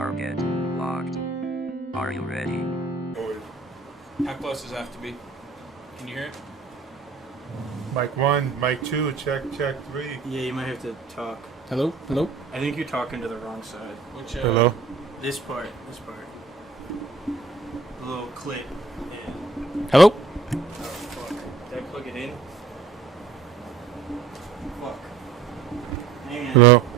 Target locked. Are you ready? How close does it have to be? Can you hear it? Mic 1, mic 2, check 3. Yeah, you might have to talk. Hello? Hello? I think you're talking to the wrong side. Which, Hello? This part. The little clip. Yeah. Hello? Oh, fuck. Did I plug it in? Fuck. Hang on. Hello? Oh.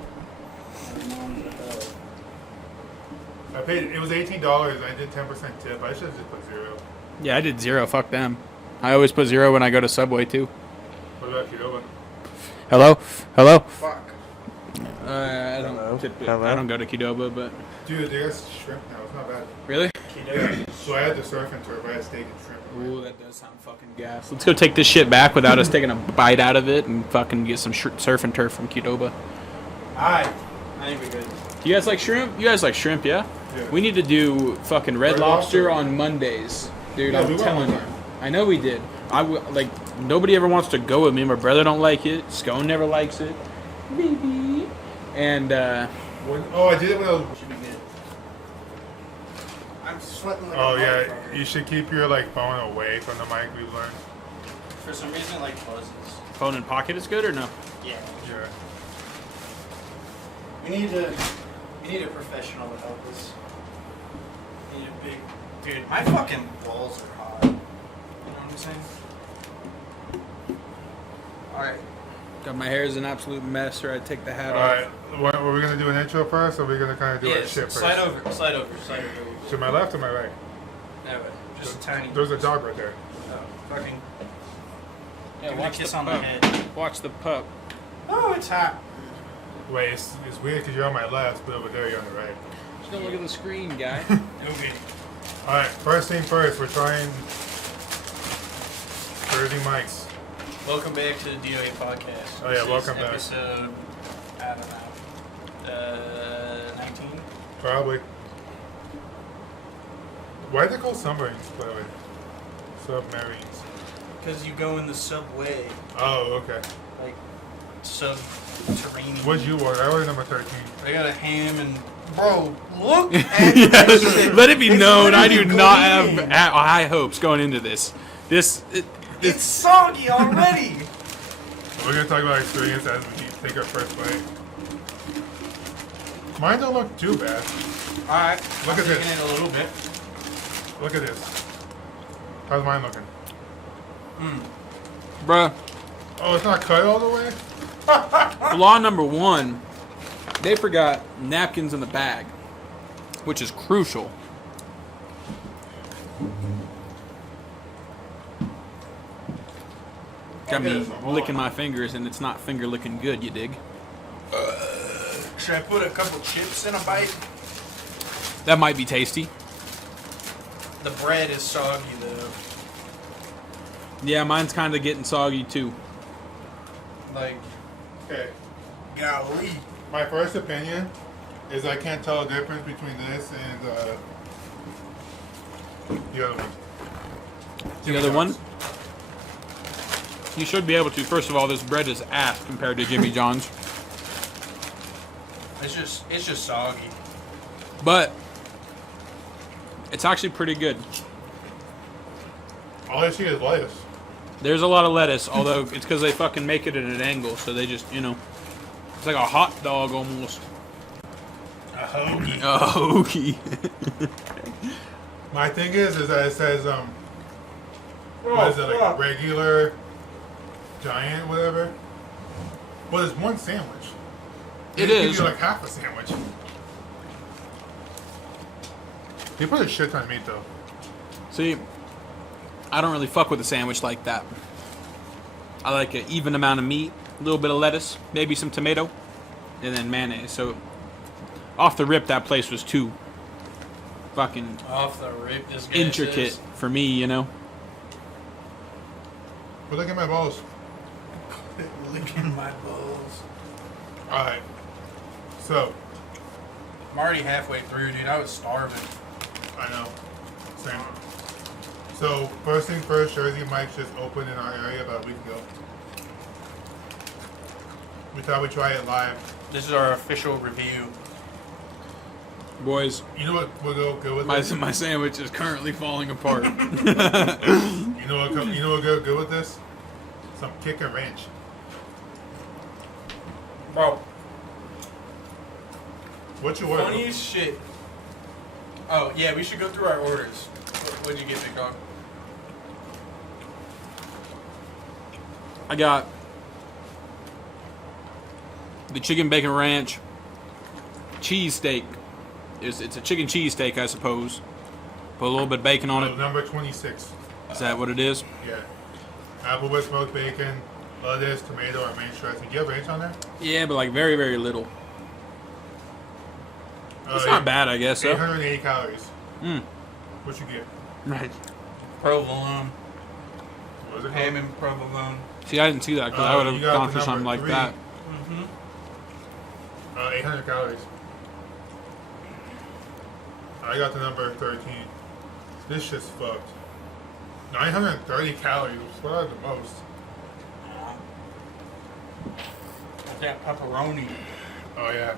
I paid, it was $18. I did 10% tip. I should have just put 0. Yeah, I did 0. Fuck them. I always put 0 when I go to Subway, too. What about Qdoba? Hello? Hello? Fuck. I don't go to Qdoba, but... Dude, they got shrimp now. It's not bad. Really? So I had the surf and turf. I had steak and shrimp. Ooh, that does sound fucking gas. Let's go take this shit back without us taking a bite out of it and fucking get some surf and turf from Qdoba. Alright. I think we're good. Do you guys like shrimp? You guys like shrimp, yeah? Yeah. We need to do fucking red Red lobster Lobster. on Mondays. Dude, Yeah, we I'm went telling one you. time. I know we did. Nobody ever wants to go with me. My brother don't like it. Scone never likes it. Baby. And, I did it when I was... Should be good. I'm sweating like Oh, a yeah. motherfucker. You should keep your, phone away from the mic, we've learned. For some reason, it, buzzes. phone in pocket is good or no? Yeah. Yeah. We need a professional to help us. We need a big... Dude, my fucking balls are hot. You know what I'm saying? Alright. God, my hair is an absolute mess, or I'd take the hat Alright. off. Were we going to do an intro first, or are we going to kind of do Yeah, our shit first? slide over. To my left or my right? That way. Just a tiny... There's a dog right there. Oh, fucking... Yeah, Give me a kiss on the pup. head. Watch the pup. Oh, it's hot. Wait, it's weird because you're on my left, but over there you're on the right. Just don't look at the screen, guy. Okay. Alright, first thing first, we're trying Jersey mics. Welcome back to the DOA podcast. Oh, yeah, This is welcome back. episode, I don't know, 19? Probably. Why are they called submarines, by the way? Submarines. Because you go in the subway, Oh, okay. like, subterranean. What'd you order? I ordered number 13. I got a ham and... Bro, look at Yes. this shit. Let it be It's known, I do literally not have glazing. high hopes going into this. It's soggy already. We're gonna talk about experience as we take our first bite. Mine don't look too bad. Alright, Look I'm at this. taking it a little bit. Look at this. How's mine looking? Bruh, Oh, it's not cut all the way? flaw number 1, they forgot napkins in the bag, which is crucial. Got me licking my fingers, and it's not finger licking good, you dig? Should I put a couple chips in a bite? That might be tasty. The bread is soggy though. Yeah, mine's kind of getting soggy too. Like, Okay. golly. My first opinion is I can't tell the difference between this and the other one. The other one? You should be able to. First of all, this bread is ass compared to Jimmy John's. It's just soggy. But it's actually pretty good. All I see is lettuce. There's a lot of lettuce, although it's because they fucking make it at an angle, so they just, it's like a hot dog almost. A hoagie. A hoagie. My thing is that it says what is it, like regular, giant, whatever. Well, it's one sandwich. It They give is. you like half a sandwich. They put a shit ton of meat though. See, I don't really fuck with a sandwich like that. I like an even amount of meat, a little bit of lettuce, maybe some tomato, and then mayonnaise. So, off the rip, that place was too fucking Off the rip, this guy intricate says. for me, But look at my balls. Licking my balls. Alright. So, I'm already halfway through, dude. I was starving. I know. Same. So, first thing first, Jersey Mike's just opened in our area about a week ago. We thought we'd try it live. This is our official review. Boys, You know what will go good with my this? my sandwich is currently falling apart. You know what will go good with this? Some kick and ranch. Bro, What you order? funniest shit. Oh, yeah, we should go through our orders. What'd you get, Big Dog? I got the chicken bacon ranch cheesesteak. It's a chicken cheesesteak, I suppose. Put a little bit of bacon on it. Number 26. Is that what it is? Yeah. Apple with smoked bacon, lettuce, tomato, and ranch dressing. Do you have ranch on there? Yeah, but like very, very little. It's not bad, I guess. So. 880 calories. Mm. What you get? Right. Provolone. What is it Ham called? and provolone. See, I didn't see that because I would you have got gone the for something number like that. Mm-hmm. 800 calories. I got the number 13. This shit's fucked. 930 calories. What are the most? What's that pepperoni? Oh yeah.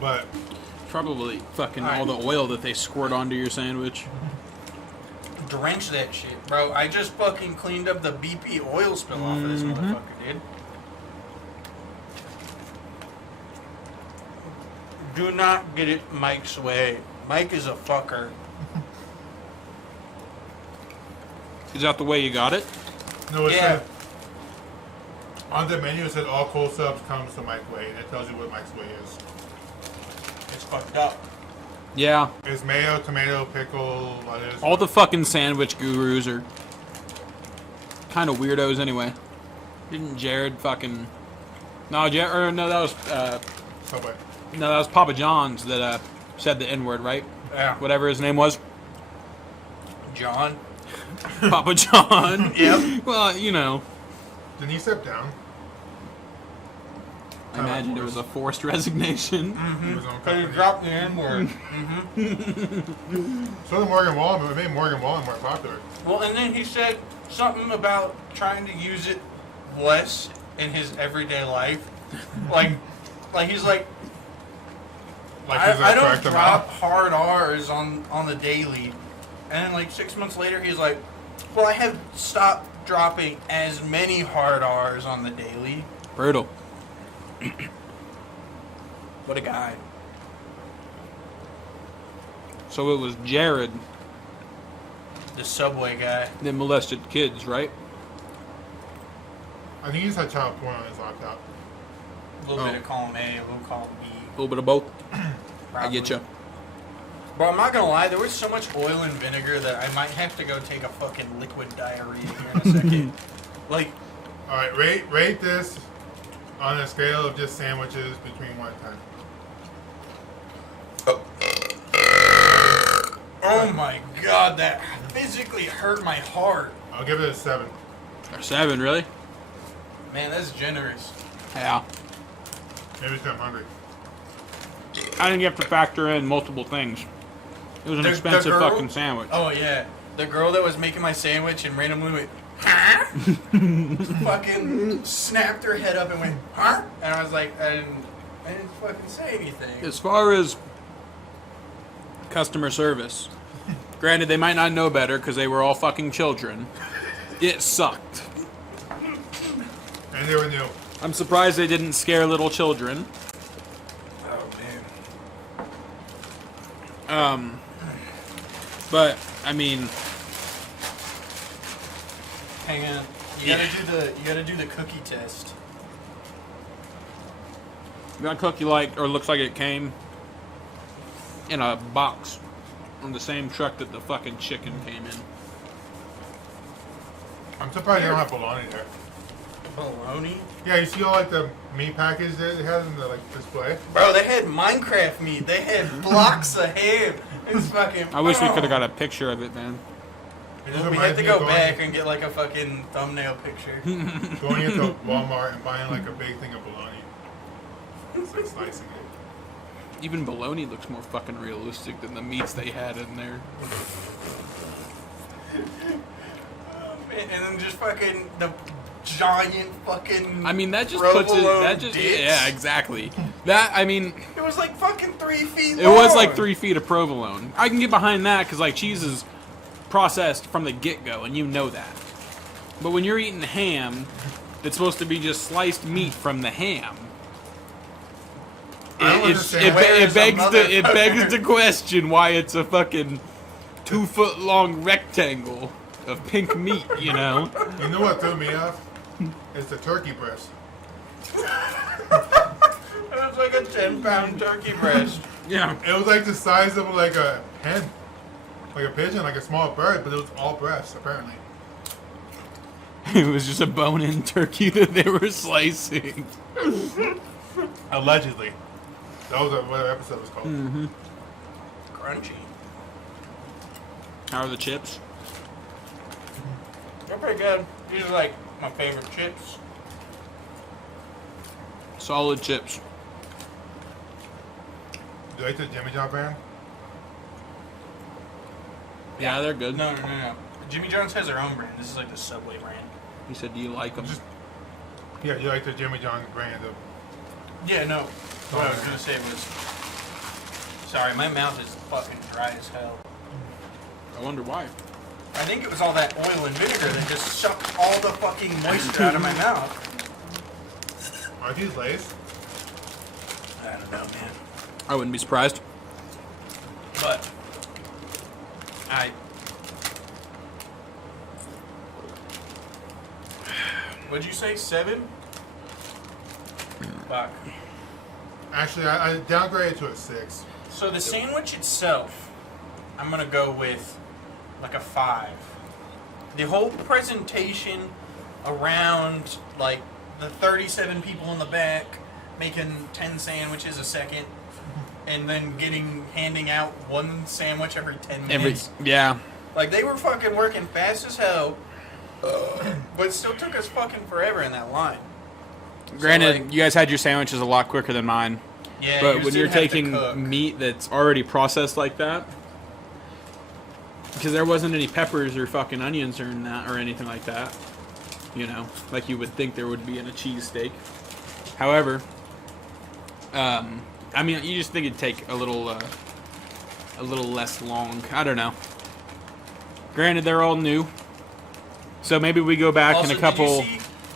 But Probably fucking Alright. all the oil that they squirt onto your sandwich. Drench that shit, bro. I just fucking cleaned up the BP oil spill off of this motherfucker, dude. Do not get it Mike's way. Mike is a fucker. Is that the way you got it? no, it Yeah. said on the menu it said all cold subs comes to Mike's Way, and it tells you what Mike's Way is. It's fucked up. Yeah. It's mayo, tomato, pickle, lettuce. All the fucking sandwich gurus are kind of weirdos anyway. Didn't Jared fucking... No, no, that was Subway. no, that was Papa John's that said the N-word, right? Yeah. Whatever his name was. John. Papa John. Yep. Well, you know, Didn't he step down? I imagined it was a forced resignation. He was on Cause you company. dropped the N-word. So did Morgan Wallen, but it made Morgan Wallen more popular. Well, and then he said something about trying to use it less in his everyday life. like he's like, Like his I don't correct drop amount. hard R's on the daily. And then like 6 months later, he's like, well, I have stopped dropping as many hard R's on the daily. Brutal. What a guy. So it was Jared The Subway guy. that molested kids, right? I think he's had child porn on his laptop. A little Oh. bit of column A, a little column B. A little bit of both. I get you. Bro, I'm not gonna lie, there was so much oil and vinegar that I might have to go take a fucking liquid diarrhea here in a second. Like, All right, rate this on a scale of just sandwiches between 1 and 10. oh my god, that physically hurt my heart. I'll give it a 7. Or 7, really? Man, that's generous. Yeah. Maybe it's 'cause I'm hungry. I think you have to factor in multiple things. It was an The expensive girl- fucking sandwich. Oh yeah, the girl that was making my sandwich and randomly went, huh? fucking snapped her head up and went, huh? And I was like, I didn't fucking say anything. As far as customer service, granted they might not know better because they were all fucking children. It sucked. And they were new. I'm surprised they didn't scare little children. Oh man. But I mean, Hang on. You gotta do the cookie test. that cookie looks like it came in a box on the same truck that the fucking chicken came in. I'm surprised they don't have bologna there. Bologna? Yeah, you see all like the meat package that it has in the like display? Bro, they had Minecraft meat. They had blocks of ham. It's fucking. I wish we could have got a picture of it, man. It just We reminds have to me go of going- back and get like a fucking thumbnail picture. Going into Walmart and buying like a big thing of bologna. It's like slicing it. Even bologna looks more fucking realistic than the meats they had in there. And then just fucking the giant fucking. I mean, that just puts it. provolone That just dicks. yeah, exactly. That, I mean, It was like fucking 3 feet it long. was like 3 feet of provolone. I can get behind that because, like, cheese is processed from the get-go, and you know that. But when you're eating ham, it's supposed to be just sliced meat from the ham. I don't understand. It Where's a begs the question why it's a fucking 2 foot long rectangle of pink meat, you know? You know what threw me off? It's the turkey breast. It was like a 10-pound turkey breast. Yeah. It was like the size of like a hen, like a pigeon, like a small bird, but it was all breast apparently. It was just a bone-in turkey that they were slicing. Allegedly. That was what the episode was called. Crunchy. How are the chips? They're pretty good. These are like my favorite chips. Solid chips. Do you like the Jimmy John brand? Yeah, they're good. No. Jimmy John's has their own brand. This is like the Subway brand. He said, do you like them? Yeah, you like the Jimmy John brand of. Yeah, no. What I was gonna say was, sorry, my mouth is fucking dry as hell. I wonder why. I think it was all that oil and vinegar that just sucked all the fucking moisture out of my mouth. Are these Lay's? I don't know, man. I wouldn't be surprised. But what'd you say? 7? Fuck. Actually, I downgraded to a 6. So the sandwich itself, I'm gonna go with like a 5. The whole presentation around like the 37 people in the back making 10 sandwiches a second, and then handing out one sandwich every 10 minutes. Yeah. Like they were fucking working fast as hell, but it still took us fucking forever in that line. Granted, like- you guys had your sandwiches a lot quicker than mine. Yeah, But yours when you're didn't have to taking cook. meat that's already processed like that, because there wasn't any peppers or fucking onions or that or anything like that, you know, like you would think there would be in a cheesesteak. However, I mean, you just think it'd take a little less long. I don't know. Granted, they're all new, so maybe we go back Also, in a couple.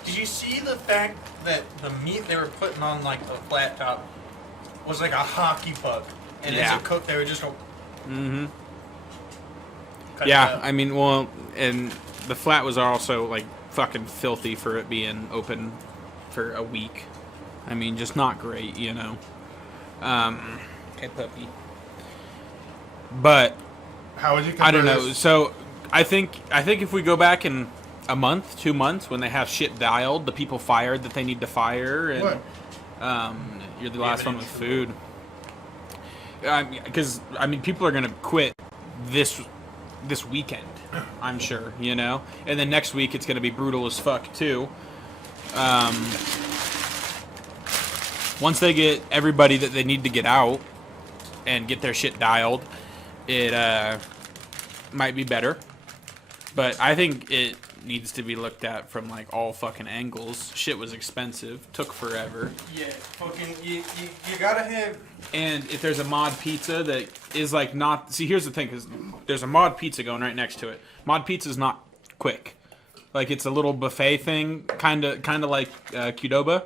Did you see the fact that the meat they were putting on like the flat top was like a hockey puck, and Yeah. as it cooked, they would just go. Mm-hmm. cut it Yeah, up. I mean, well, and the flat was also like fucking filthy for it being open for a week. I mean, just not great, you know. Hey, puppy. But How would you compare I don't know. this? So I think if we go back in a month, 2 months, when they have shit dialed, the people fired that they need to fire, and What? you're the last but one with it's food. Because I mean, people are gonna quit this weekend, I'm sure, you know. And then next week it's gonna be brutal as fuck too. Once they get everybody that they need to get out and get their shit dialed, it might be better. But I think it needs to be looked at from like all fucking angles. Shit was expensive, took forever. Yeah, fucking you gotta have. And if there's a mod pizza that is like not, see, here's the thing, because there's a mod pizza going right next to it. Mod pizza's not quick. Like it's a little buffet thing, kind of like Qdoba,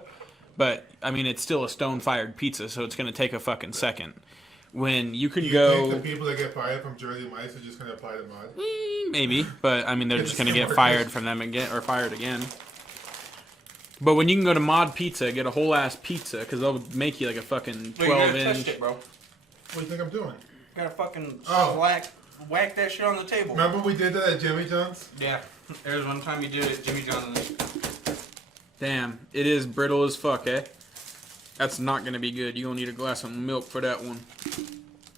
but I mean it's still a stone-fired pizza, so it's gonna take a fucking second. When you can Do you go, think the people that get fired from Jersey Mike's are just going to apply the mod? maybe, but I mean they're It's just gonna the get same fired workers. from them again or fired again. But when you can go to Mod Pizza, get a whole ass pizza, because they'll make you like a fucking Wait, you gotta 12 touch inch. it, bro. What do you think I'm doing? You gotta fucking Oh. whack that shit on the table. Remember we did that at Jimmy John's? Yeah, there's one time you did it, Jimmy John's. Damn, it is brittle as fuck, eh? That's not gonna be good. You're gonna need a glass of milk for that one.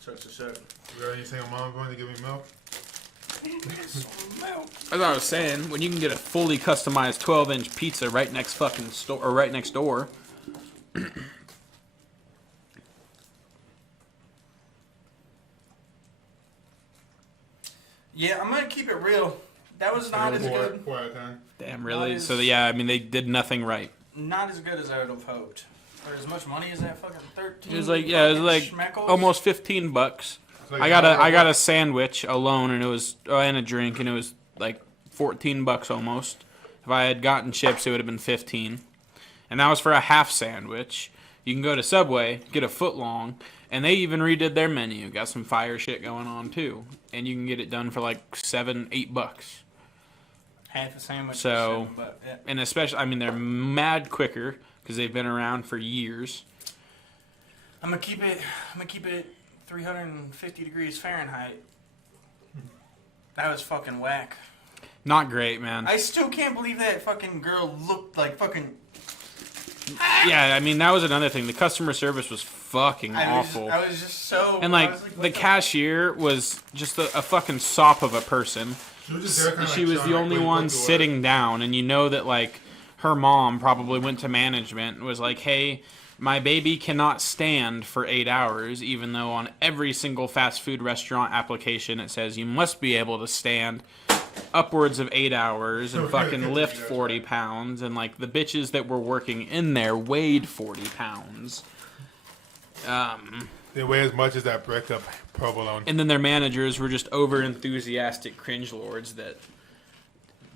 Such a set. Really, you saying mom going to give me milk? As I was saying, when you can get a fully customized 12-inch pizza right next fucking store or right next door. Yeah, I'm gonna keep it real. That was not as good. 4 out of 10. Damn, really? Nice. So yeah, I mean they did nothing right. Not as good as I would have hoped. For as much money as that fucking 13. It was like schmeckles? almost $15. It's like I got a sandwich alone, and it was and a drink, and it was like $14 almost. If I had gotten chips, it would have been 15, and that was for a half sandwich. You can go to Subway, get a foot long, and they even redid their menu. Got some fire shit going on too, and you can get it done for like $7-8. Half a sandwich. So, for $7, yeah. and especially, I mean, they're mad quicker because they've been around for years. I'm gonna keep it 350 degrees Fahrenheit. That was fucking whack. Not great, man. I still can't believe that fucking girl looked like fucking. Yeah, I mean, that was another thing. The customer service was fucking awful. I was just so. And I like was what the cashier was just a fucking sop of a person. She was just there kinda She like was showing, the like, only what one to sitting down, and you know that like her mom probably went to management and was like, "Hey, my baby cannot stand for 8 hours," even though on every single fast food restaurant application it says you must be able to stand upwards of 8 hours and fucking lift 40 pounds, and like the bitches that were working in there weighed 40 pounds. They weigh as much as that brick of provolone. And then their managers were just over enthusiastic cringe lords that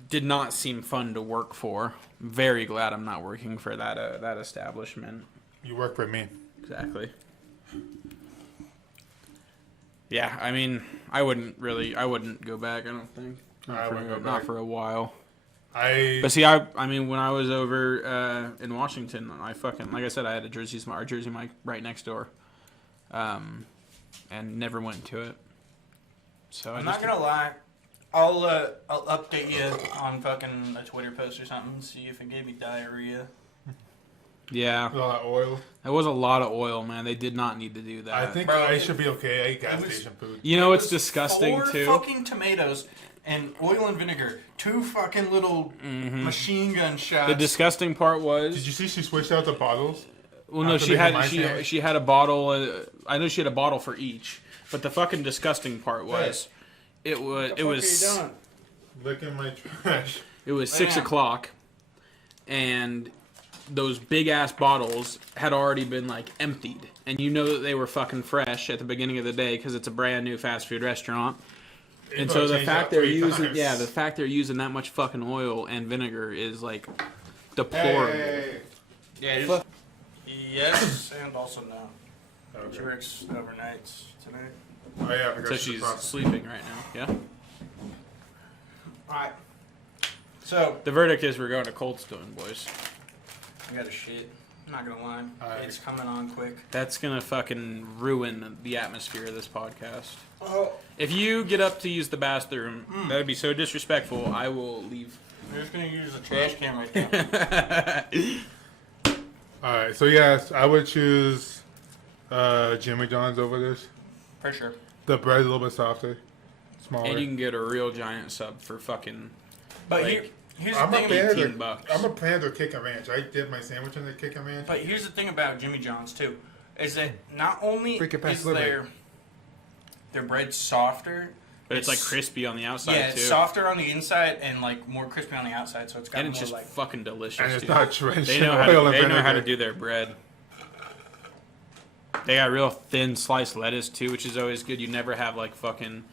did not seem fun to work for. Very glad I'm not working for that establishment. You work for me. Exactly. Yeah, I mean, I wouldn't go back. I don't think. I wouldn't go Not back. for a while. I But see, I mean, when I was over in Washington, I fucking, like I said, I had our Jersey Mike right next door, and never went to it. So I'm not gonna lie. I'll update you on fucking a Twitter post or something. See if it gave me diarrhea. Yeah, a lot of oil. that was a lot of oil, man. They did not need to do that. I think Bro, I it- should be okay. I eat gas it was- station food. You know It what's was disgusting 4 too? fucking tomatoes and oil and vinegar. 2 fucking little machine gun shots. The disgusting part was, Did you see she switched out the bottles? well, no, after she making had my sandwich? she had a bottle. I know she had a bottle for each, but the fucking disgusting part was, it was What the fuck are you doing? Licking my trash. It was Lay 6 down. o'clock, and those big ass bottles had already been like emptied, and you know that they were fucking fresh at the beginning of the day because it's a brand new fast food restaurant. And so the fact they're using, the fact they're using that much fucking oil and vinegar is like deplorable. Hey. Yeah, just, yes, and also no. She Okay. works overnights tonight. Oh yeah, I forgot So she's she's a prostitute. sleeping right now. Yeah. Alright. So, The verdict is we're going to Cold Stone, boys. I got a shit. I'm not gonna lie. Alright. It's coming on quick. That's gonna fucking ruin the atmosphere of this podcast. Oh, If you get up to use the bathroom, that'd be so disrespectful. I will leave. I'm just gonna use the trash can right now. All right, so yes, I would choose Jimmy John's over this. For sure. The bread's a little bit softer, smaller. And you can get a real giant sub for fucking But Like, here's I'm the a thing. fan of $18 bucks. I'm a fan of their kick and ranch. I dip my sandwich in the kick and ranch. But here's the thing about Jimmy John's too, is that not only Freaking pass is delivery. their bread softer, but it's like crispy on the outside yeah, too. it's softer on the inside and like more crispy on the outside, so it's got And more it's just like. fucking delicious. and it's dude. not drenched They in know how oil to, and they know how to vinegar. do their bread. They got real thin sliced lettuce too, which is always good. You never have like fucking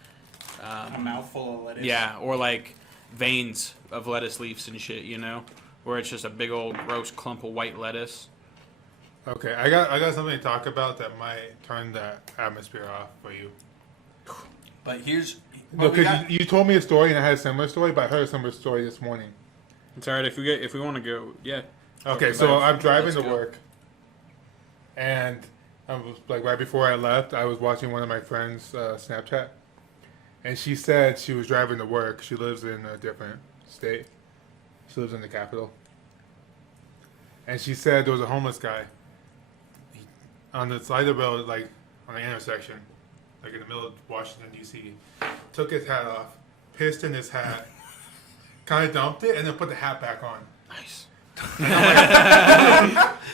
A mouthful of lettuce. yeah, or like veins of lettuce leaves and shit, you know, where it's just a big old gross clump of white lettuce. Okay, I got something to talk about that might turn the atmosphere off for you. But here's. No, what we because got- you told me a story and I had a similar story, but I heard a similar story this morning. It's alright if we want to go. Yeah. Okay, Talk so about it. I'm driving Let's to go. work, and I was like right before I left, I was watching one of my friends' Snapchat, and she said she was driving to work. She lives in a different state. She lives in the capital, and she said there was a homeless guy on the side of the road, like on the intersection, like in the middle of Washington D.C. Took his hat off, pissed in his hat, kind of dumped it, and then put the hat back on. Nice.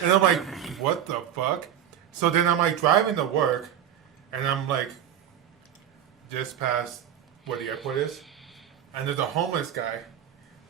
And I'm like, what the fuck? So then I'm like driving to work, and I'm like, just past where the airport is, and there's a homeless guy,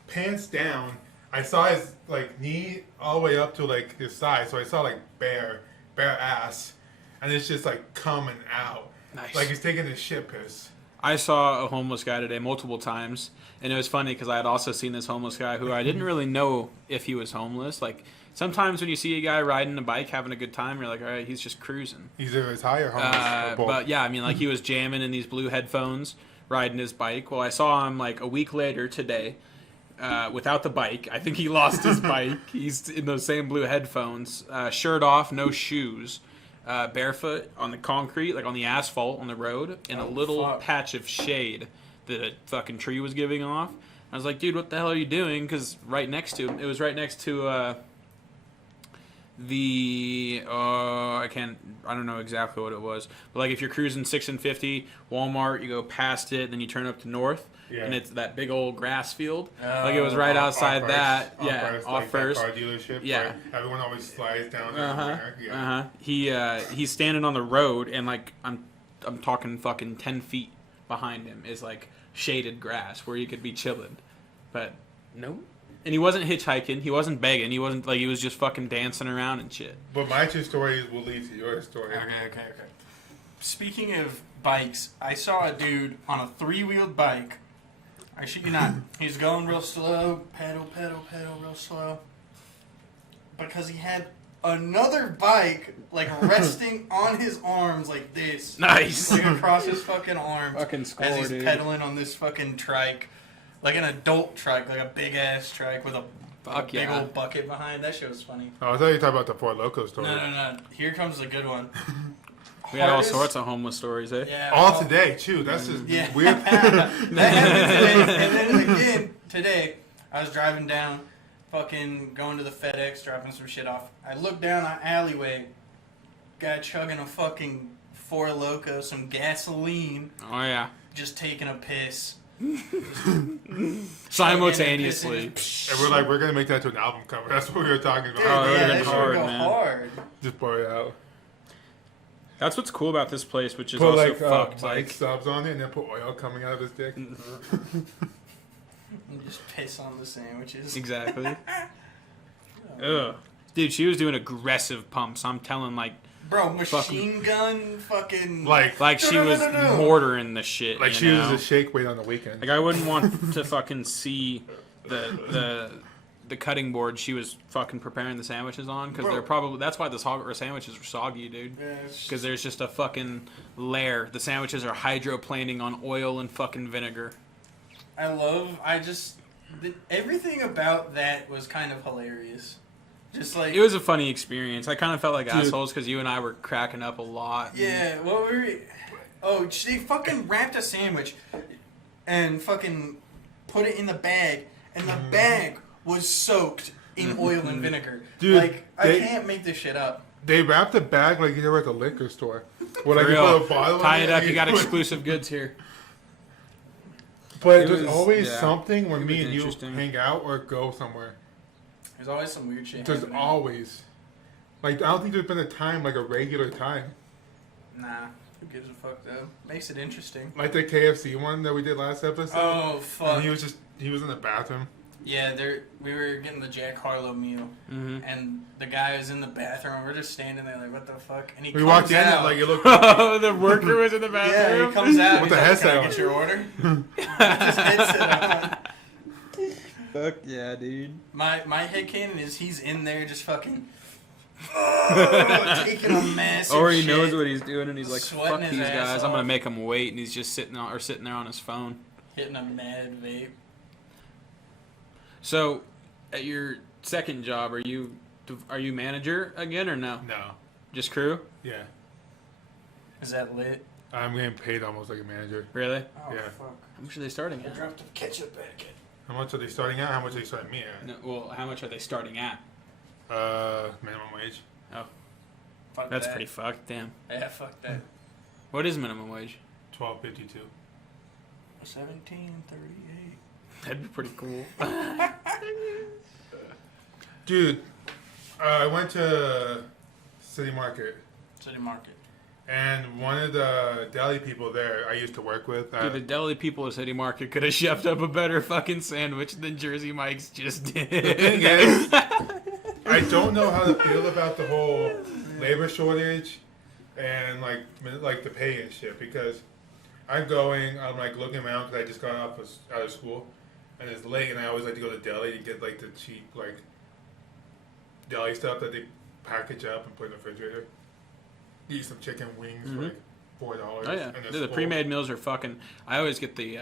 pants down. I saw his like knee all the way up to like his side, so I saw like bare ass, and it's just like coming out, Nice. like he's taking his shit piss. I saw a homeless guy today multiple times, and it was funny because I had also seen this homeless guy who I didn't really know if he was homeless. Like, sometimes when you see a guy riding a bike having a good time, you're like, all right, he's just cruising. He's either retired or homeless. or both. But yeah, I mean, like he was jamming in these blue headphones, riding his bike. Well, I saw him like a week later today, without the bike. I think he lost his bike. He's in those same blue headphones, shirt off, no shoes, barefoot on the concrete, like on the asphalt on the road, in a little patch of shade that a fucking tree was giving off. I was like, dude, what the hell are you doing? Because right next to him, it was right next to I don't know exactly what it was, but like if you're cruising 6 and 50 Walmart, you go past it, then you turn up to North, and it's that big old grass field. Like it was right outside off that. first, Yeah, off off first. That car dealership. Yeah. Where everyone always slides down. In the winter. Yeah. He's standing on the road, and like I'm talking fucking 10 feet behind him is like shaded grass where you could be chilling, but no. And he wasn't hitchhiking. He wasn't begging. He wasn't like he was just fucking dancing around and shit. But my two stories will lead to your story. Okay. Speaking of bikes, I saw a dude on a 3-wheeled bike. I shit you not. He's going real slow, pedal, real slow. Because he had another bike, like, resting on his arms like this. Nice. Like, across his fucking arms. Fucking score, as he's dude. pedaling on this fucking trike. Like an adult trike, like a big-ass trike with a big old bucket behind. That shit was funny. Oh, I thought you were talking about the Fort Loco story. No. Here comes the good one. We had all Hardest- sorts of homeless stories, eh? Yeah. All today, too. That's just Yeah. weird. That happened today. And then again, today, I was driving down, fucking going to the FedEx, dropping some shit off. I looked down an alleyway, guy chugging a fucking Four Loko, some gasoline, Oh yeah. just taking a piss. Simultaneously. And we're like, we're going to make that to an album cover. That's what we were talking about. Dude, Oh, yeah, that'd that been shit hard, go man. hard. Just pour it out. That's what's cool about this place, which is Put also like fucked. Mike Like, subs on it and then put oil coming out of his dick. And just piss on the sandwiches. exactly. Ugh. Dude, she was doing aggressive pumps. I'm telling, like Bro, machine gun fucking... Like she was No. mortaring the shit. like you she know? was a shake weight on the weekend. Like I wouldn't want to fucking see the cutting board she was fucking preparing the sandwiches on, because Bro. they're probably that's why the sandwiches are soggy, dude. Yeah, it's Because there's just a fucking layer. The sandwiches are hydroplaning on oil and fucking vinegar. everything about that was kind of hilarious. Just like... It was a funny experience. I kind of felt like Dude. assholes because you and I were cracking up a lot. Yeah, what were we... Oh, they fucking wrapped a sandwich and fucking put it in the bag, and the bag was soaked in oil and vinegar. Dude, like, I they- can't make this shit up. They wrapped the bag like you were at the liquor store. Where like For you real. put a bottle Tie in it up. and You got put- exclusive goods here. But It there's was- always yeah. something when It me was and you interesting. hang out or go somewhere. There's always some weird shit There's happening. always. Like, I don't think there's been a time, like a regular time. Nah, who gives a fuck, though? Makes it interesting. Like the KFC one that we did last episode. Oh, fuck. And he was in the bathroom. Yeah, we were getting the Jack Harlow meal, Mm-hmm. and the guy was in the bathroom, and we're just standing there like, what the fuck? And he We comes walked in out. and like it looked. Oh, the worker was in the yeah, bathroom. he comes out. With He's the like, headset Can I on. get your order? Just headset on. Fuck yeah, dude. My headcanon is he's in there just fucking taking a massive Or he shit, knows what he's doing, and he's like, Sweating "Fuck his these ass guys! I'm gonna off. make them wait." And he's just sitting there on his phone. hitting a mad vape. So, at your second job, are you manager again or no? No. Just crew? Yeah. Is that lit? I'm getting paid almost like a manager. Really? Oh, Yeah. fuck. How much are they starting I at? dropped the ketchup packet. How much are they starting at? How much are they starting me at? No, well, how much are they starting at? Minimum wage. Fuck That's that. pretty fucked. Damn. Yeah, fuck that. What is minimum wage? $12.52. 1738. That'd be pretty cool. Dude, I went to City Market City Market. And one of the deli people there I used to work with. Dude, the deli people at City Market could have shoved up a better fucking sandwich than Jersey Mike's just did. The thing is, I don't know how to feel about the whole labor shortage and like the pay and shit, because I'm like looking around because I just got out of school and it's late, and I always like to go to deli to get like the cheap like deli stuff that they package up and put in the refrigerator. Eat some chicken wings for like $4. Oh yeah, and it's dude, the full. pre-made meals are fucking. I always get the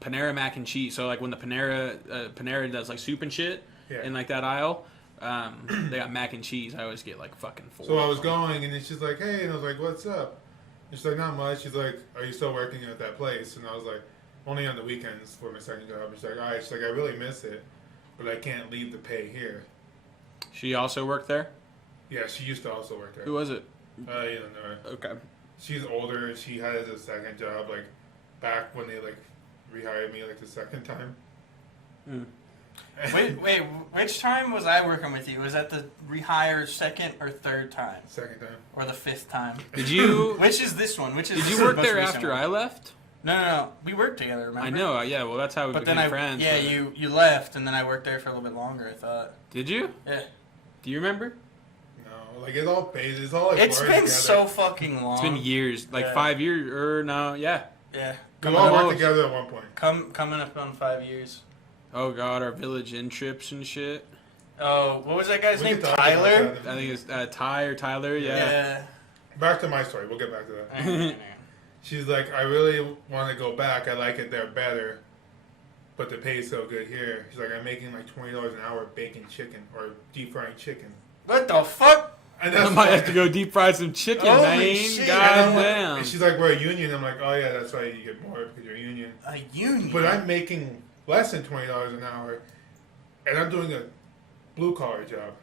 Panera mac and cheese. So like when the Panera does like soup and shit Yeah. in like that aisle, they got mac and cheese. I always get like fucking 4. So I was going, and then she's like, "Hey," and I was like, "What's up?" And she's like, "Not much." She's like, "Are you still working at that place?" And I was like, "Only on the weekends for my second job." And she's like, "All right." She's like, "I really miss it, but I can't leave the pay here." She also worked there. Yeah, she used to also work there. Who was it? You don't know her. Okay. She's older. She had a second job, like back when they like rehired me like the second time. Wait, which time was I working with you? Was that the rehire second or third time? Second time. Or the 5th time? Did you Which is this one? Which is did the you work most there recent after one? I left? No. We worked together, remember? I know. Yeah. Well, that's how we But then became friends. Yeah, you left, and then I worked there for a little bit longer, I thought. Did you? Yeah. Do you remember? No, like it's all phased. It's all like It's blurred been together. so fucking long. It's been years, like Yeah. 5 years or no? Yeah. Yeah. We all Close. worked together at one point. Coming up on 5 years. Oh god, our Village Inn trips and shit. Oh, what was that guy's We name? can talk about Tyler? that. I think it's Ty or Tyler. Yeah. Back to my story. We'll get back to that. Yeah. She's like, "I really want to go back. I like it there better, but the pay is so good here." She's like, "I'm making like $20 an hour baking chicken or deep frying chicken." What the fuck? And I might have to go deep fry some chicken, Holy man. shit. God and damn. she's like, "We're a union." I'm like, "Oh yeah, that's why you get more because you're a union." A union? But I'm making less than $20 an hour, and I'm doing a blue collar job.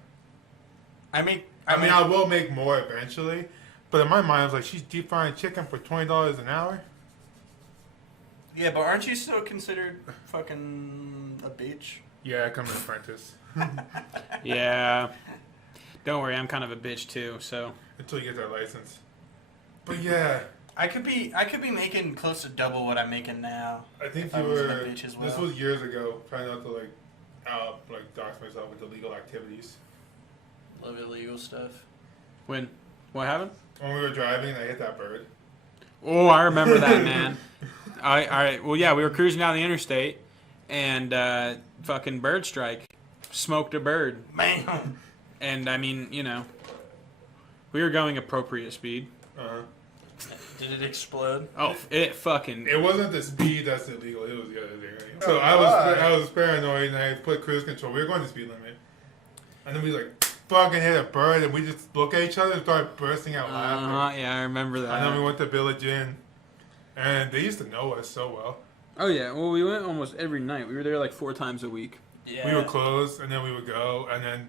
I mean, I will make more eventually, but in my mind, I was like, "She's deep frying chicken for $20 an hour." yeah, but aren't you still considered fucking a bitch? Yeah, I'm an apprentice Yeah. Don't worry, I'm kind of a bitch too. So until you get that license. But yeah. I could be making close to double what I'm making now. I think If I you wasn't were. a bitch as This well. was years ago. Trying not to like dox myself with illegal activities. Love illegal stuff. when what happened? When we were driving, I hit that bird. Oh, I remember that, man. All right. Well, yeah, we were cruising down the interstate, and fucking bird strike smoked a bird, Bam! and I mean, we were going appropriate speed. Did it explode? Oh, it fucking. It wasn't the speed that's illegal. It was the other thing. Right? Oh, So God. I was paranoid, and I put cruise control. We were going the speed limit, and then we fucking hit a bird, and we just look at each other and start bursting out laughing. Yeah, I remember that. And then we went to Village Inn, and they used to know us so well. Oh yeah, well we went almost every night. We were there like 4 times a week. Yeah. We would close, and then we would go, and then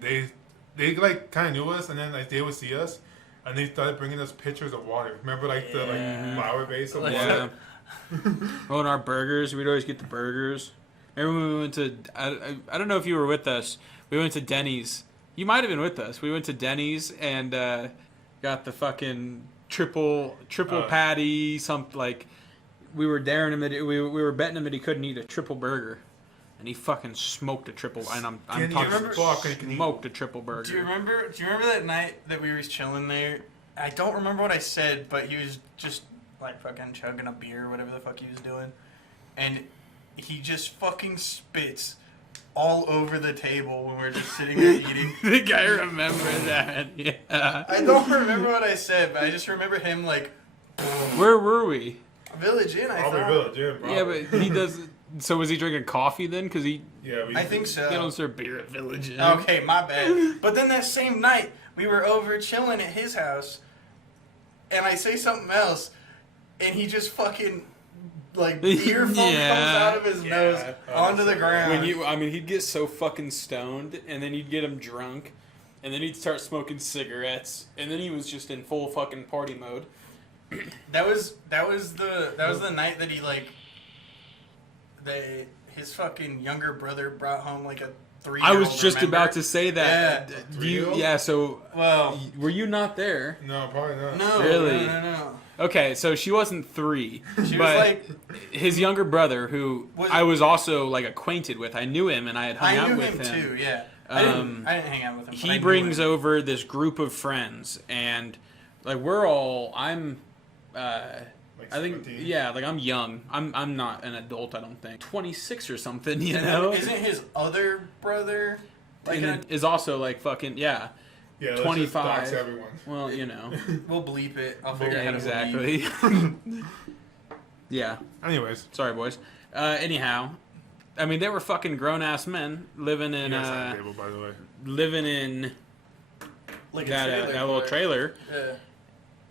they like kind of knew us, and then like they would see us, and they started bringing us pitchers of water. Remember the Yeah. flower base of Like- water? Yeah. Oh, and our burgers, we'd always get the burgers. Remember when we went to? I don't know if you were with us. We went to Denny's. You might have been with us. We went to Denny's and got the fucking triple patty. We were daring him. We were betting him that he couldn't eat a triple burger, and he fucking smoked a triple. And I'm Denny's talking fucking smoked a triple burger. Do you remember that night that we were chilling there? I don't remember what I said, but he was just like fucking chugging a beer or whatever the fuck he was doing, and he just fucking spits all over the table when we were just sitting there eating. I think I remember that. Yeah. I don't remember what I said, but I just remember him like Where were we? Village Inn. I Probably thought. Village Inn. Probably. Yeah, but he does. So was he drinking coffee then? Because he Yeah, I think so. they don't serve beer at Village Inn. Okay, my bad. But then that same night, we were over chilling at his house, and I say something else, and he just fucking, like, beer foam Yeah. comes out of his nose onto the ground. He'd get so fucking stoned, and then you'd get him drunk, and then he'd start smoking cigarettes, and then he was just in full fucking party mode. That was the night that he, like, his fucking younger brother brought home, like, a I was just about to say that. Yeah. Yeah. So, Well, were you not there? No, probably not. no, Really? no. Okay, so she wasn't 3, She but was like, his younger brother, who I was also like acquainted with. I knew him, and I had hung I out knew with him too. Yeah, I didn't hang out with him. but I He knew brings him. over this group of friends, and like I'm. Like I think 17. yeah, like I'm young. I'm not an adult. I don't think 26 or something. You know, Isn't his other brother like and it is also like fucking yeah. Yeah, let's 25. just dox everyone. Well, you know, We'll bleep it. I'll figure yeah, out how to bleep. exactly. Yeah, Anyways, sorry, boys. Anyhow, I mean they were fucking grown ass men living you in guys have a table, by the way. living in Like that a trailer that little park. trailer, Yeah.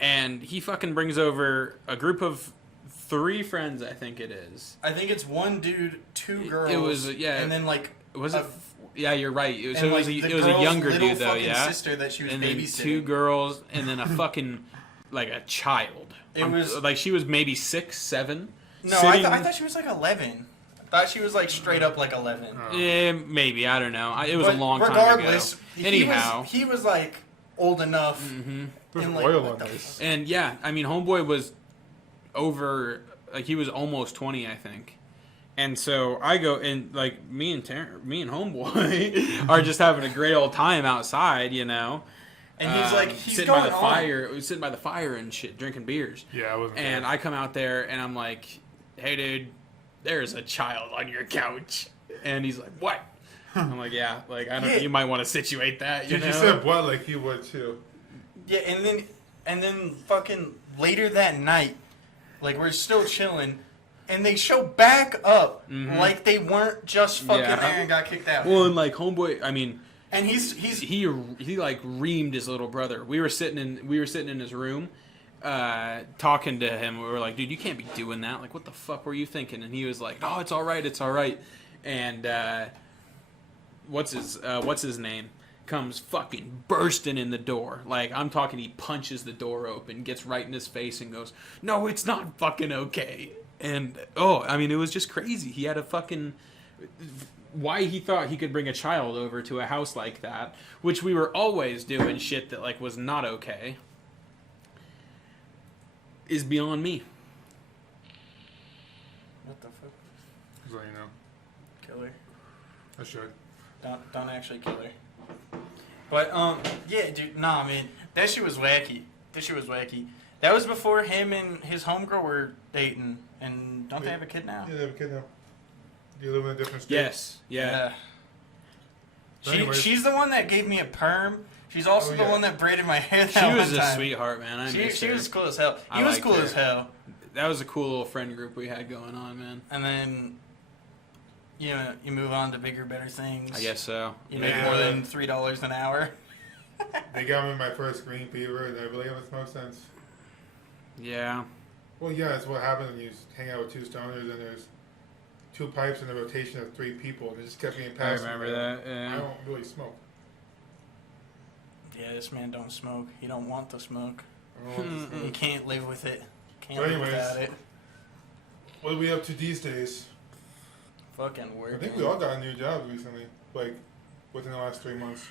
and he fucking brings over a group of 3 friends. I think it is. I think it's one dude, 2 girls. It was yeah. and then like Was a it? Yeah, you're right. and, So it was like, a, the it was a girl's younger little dude though, fucking yeah. sister that she was And then babysitting. 2 girls, and then a fucking like a child. It was- like she was maybe 6, 7. No, sitting- I thought she was like 11. I thought she was like straight up like 11. Maybe I don't know. It was But a long time regardless, ago. he Anyhow, he was like old enough. There's and, like, oil what on the this. and yeah, I mean, homeboy was over. Like he was almost 20, I think. And so I go and like me and homeboy are just having a great old time outside, you know. And he's like, he's sitting by going the on. fire, sitting by the fire and shit, drinking beers. Yeah, I wasn't And there. I come out there and I'm like, "Hey, dude, there's a child on your couch." And he's like, "What?" I'm like, "Yeah, like I don't. Yeah. You might want to situate that, you Dude, know." you said what like you would too. Yeah, and then fucking later that night, like we're still chilling, and they show back up like they weren't just fucking Yeah. there and got kicked out. Well, and like homeboy, I mean, And he's he like reamed his little brother. We were sitting in his room, talking to him. We were like, "Dude, you can't be doing that. Like, what the fuck were you thinking?" And he was like, "Oh, it's all right, it's all right." And what's his name? Comes fucking bursting in the door. Like, I'm talking, he punches the door open, gets right in his face, and goes, "No, it's not fucking okay." And I mean, it was just crazy. He had a fucking. Why he thought he could bring a child over to a house like that, which we were always doing shit that like was not okay, is beyond me. what the fuck? So you know, Kill her. I should. Don't actually kill her. But yeah, dude. Nah, man, that shit was wacky. That was before him and his homegirl were dating, and don't they have a kid now? Yeah, they have a kid now. You live in a different state. Yes, yeah. Anyways. She's the one that gave me a perm. She's also Oh, the yeah. one that braided my hair. She That was one a time. sweetheart, man. I miss She her. was cool as hell. I He was liked cool her. as hell. That was a cool little friend group we had going on, man. And then, you know, you move on to bigger, better things. I guess so. You make Yeah. more than $3 an hour. They got me my first green fever, and I really haven't smoked since. Yeah. Well, yeah, that's what happens when you hang out with 2 stoners and there's 2 pipes in a rotation of 3 people. And it just kept being I passed. remember that. I Yeah. don't really smoke. Yeah, this man don't smoke. He don't want to smoke. I don't want to He smoke. can't live with it. Can't But live anyways. without it. What are we up to these days? Fucking work. I think we all got new jobs recently, like within the last 3 months.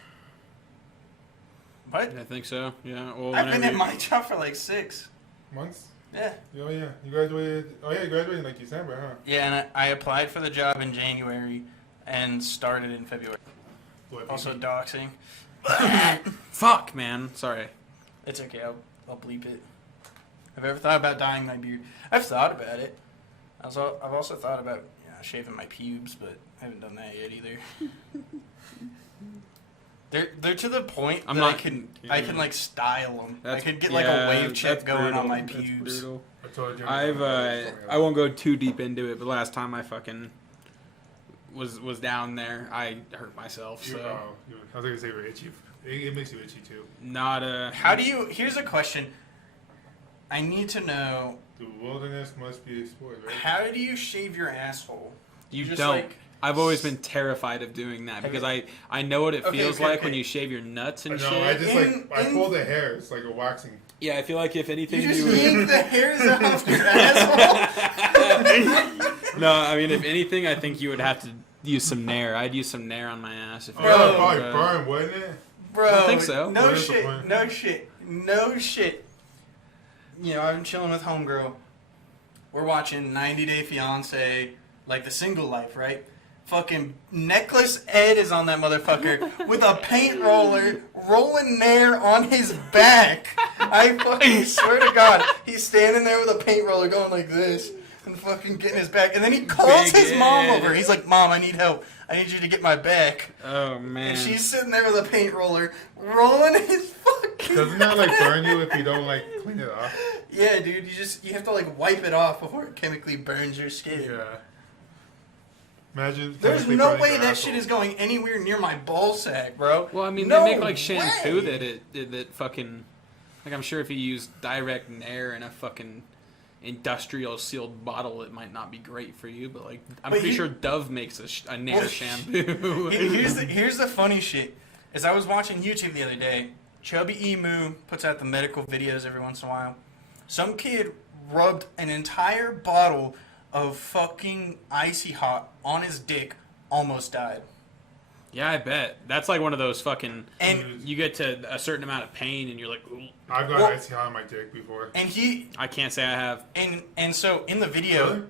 What? I think so. Yeah. Well, I've been whenever at you- my job for like 6. Months? Yeah. Oh yeah, you graduated. Oh yeah, you graduated in like December, huh? Yeah, and I applied for the job in January and started in February. What, Also BB? doxing. Fuck, man. Sorry. It's okay. I'll bleep it. Have you ever thought about dyeing my beard? I've thought about it. I've also thought about shaving my pubes, but I haven't done that yet either. They're to the point I'm that not- I can yeah. like style them. I That's- could get like yeah, a wave chip that's going on brutal. my That's pubes. brutal. I told you. I won't go too deep into it, but last time I fucking was down there, I hurt myself. You, So I was gonna say you're itchy. It makes you itchy too. not a. How do you? Here's a question. I need to know. The wilderness must be explored, right? How do you shave your asshole? You just, don't. like, I've always been terrified of doing that Have because you- I know what it Okay, feels okay, like okay. when you shave your nuts and No, shit. I just I In- pull the hair. It's like a waxing. Yeah, I feel like if anything You just you would- yank the hairs off your asshole. No, I mean if anything, I think you would have to use some Nair. I'd use some Nair on my ass if Oh, that would Bro. probably burn, wouldn't it? Bro, I think so. No What is the shit, point? no shit, no shit. You know, I've been chilling with homegirl. We're watching 90 Day Fiance, like the single life, right? Fucking Necklace Ed is on that motherfucker with a paint roller rolling Nair on his back. I fucking swear to God, he's standing there with a paint roller going like this and fucking getting his back. And then he calls Big his mom Ed. over. He's like, "Mom, I need help. I need you to get my back." Oh man. And she's sitting there with a paint roller rolling his fucking Doesn't that like burn you if you don't like clean it off? Yeah, dude, you have to like wipe it off before it chemically burns your skin. Yeah. Imagine. There's chemically no burning way your that asshole. shit is going anywhere near my ball sack, bro. Well, I mean, No they make like shampoo way. that fucking like I'm sure if you use direct Nair in a fucking industrial sealed bottle, it might not be great for you. But like, I'm But pretty he- sure Dove makes a Nair Well, shampoo. Here's the funny shit. Is I was watching YouTube the other day. Chubby Emu puts out the medical videos every once in a while. Some kid rubbed an entire bottle of fucking Icy Hot on his dick, almost died. Yeah, I bet that's like one of those fucking. And You get to a certain amount of pain, and you're like, "Ooh, I've got Well- icy hot on my dick before. he I can't say I have. and so in the video. Really?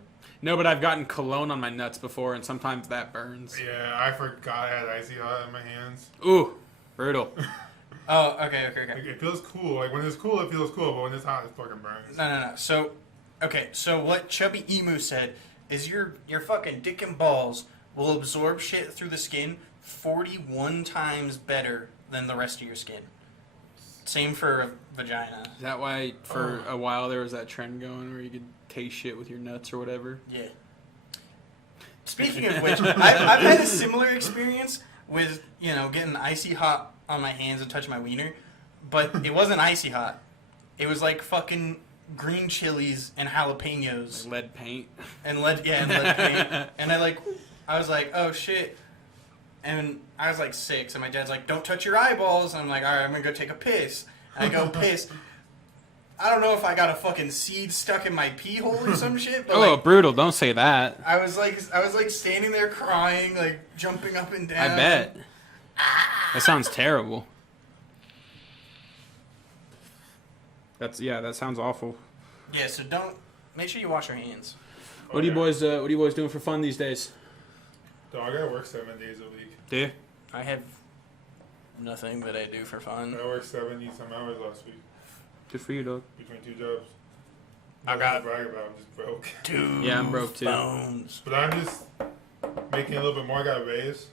No, but I've gotten cologne on my nuts before, and sometimes that burns. Yeah, I forgot I had icy hot in my hands. Ooh, brutal. Oh, okay. Like, it feels cool. Like when it's cool, it feels cool, but when it's hot, it fucking burns. No. So, okay. So what Chubby Emu said is your fucking dick and balls will absorb shit through the skin 41 times better than the rest of your skin. Same for a vagina. Is that why for a while there was that trend going where you could taste shit with your nuts or whatever? Yeah. Speaking of which, I've had a similar experience with, getting icy hot on my hands and touching my wiener, but it wasn't icy hot. It was like fucking green chilies and jalapenos. Lead paint. And lead paint. And I was like, oh shit. And I was like 6, and my dad's like, don't touch your eyeballs. And I'm like, all right, I'm gonna go take a piss. And I go piss. I don't know if I got a fucking seed stuck in my pee hole or some shit, but Oh, like, brutal! Don't say that. I was like standing there crying, like jumping up and down. I bet. That sounds terrible. That sounds awful. Yeah, so make sure you wash your hands. What are you boys doing for fun these days? Dog, I work 7 days a week. Do you? I have nothing that I do for fun. I worked 70 some hours last week Good for you, dog. between 2 jobs. I Nothing got- to brag about. I'm just broke. 2 Yeah, I'm broke too. phones. But I'm just making a little bit more. I got a raise.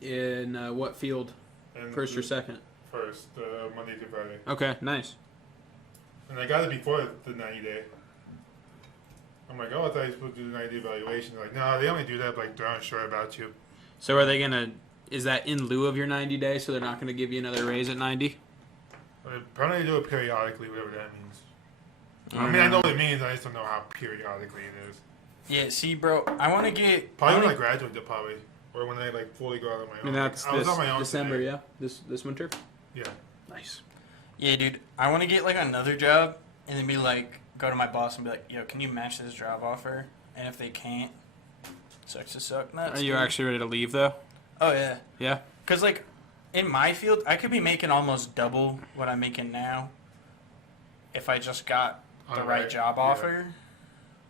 In what field? And First or second? First, Monday to Friday. Okay, nice. And I got it before the 90 day. I'm like, oh, I thought you were supposed to do the 90 day evaluation. They're like, no, they only do that if, like, they're unsure about you. So are they gonna? Is that in lieu of your 90 days? So they're not gonna give you another raise at 90? But apparently they do it periodically, whatever that means. I mean, I know what it means. I just don't know how periodically it is. Yeah, see, bro, I want to get. Probably when I graduate, probably. Or when I, like, fully go out on my own. And that's I was this on my own December, today. yeah. This winter. Yeah. Nice. Yeah, dude, I want to get like another job and then be like, go to my boss and be like, yo, can you match this job offer? And if they can't, sucks to suck nuts. Are you dude. actually ready to leave though? Oh yeah, Yeah. cause like in my field, I could be making almost double what I'm making now if I just got the right job yeah. offer.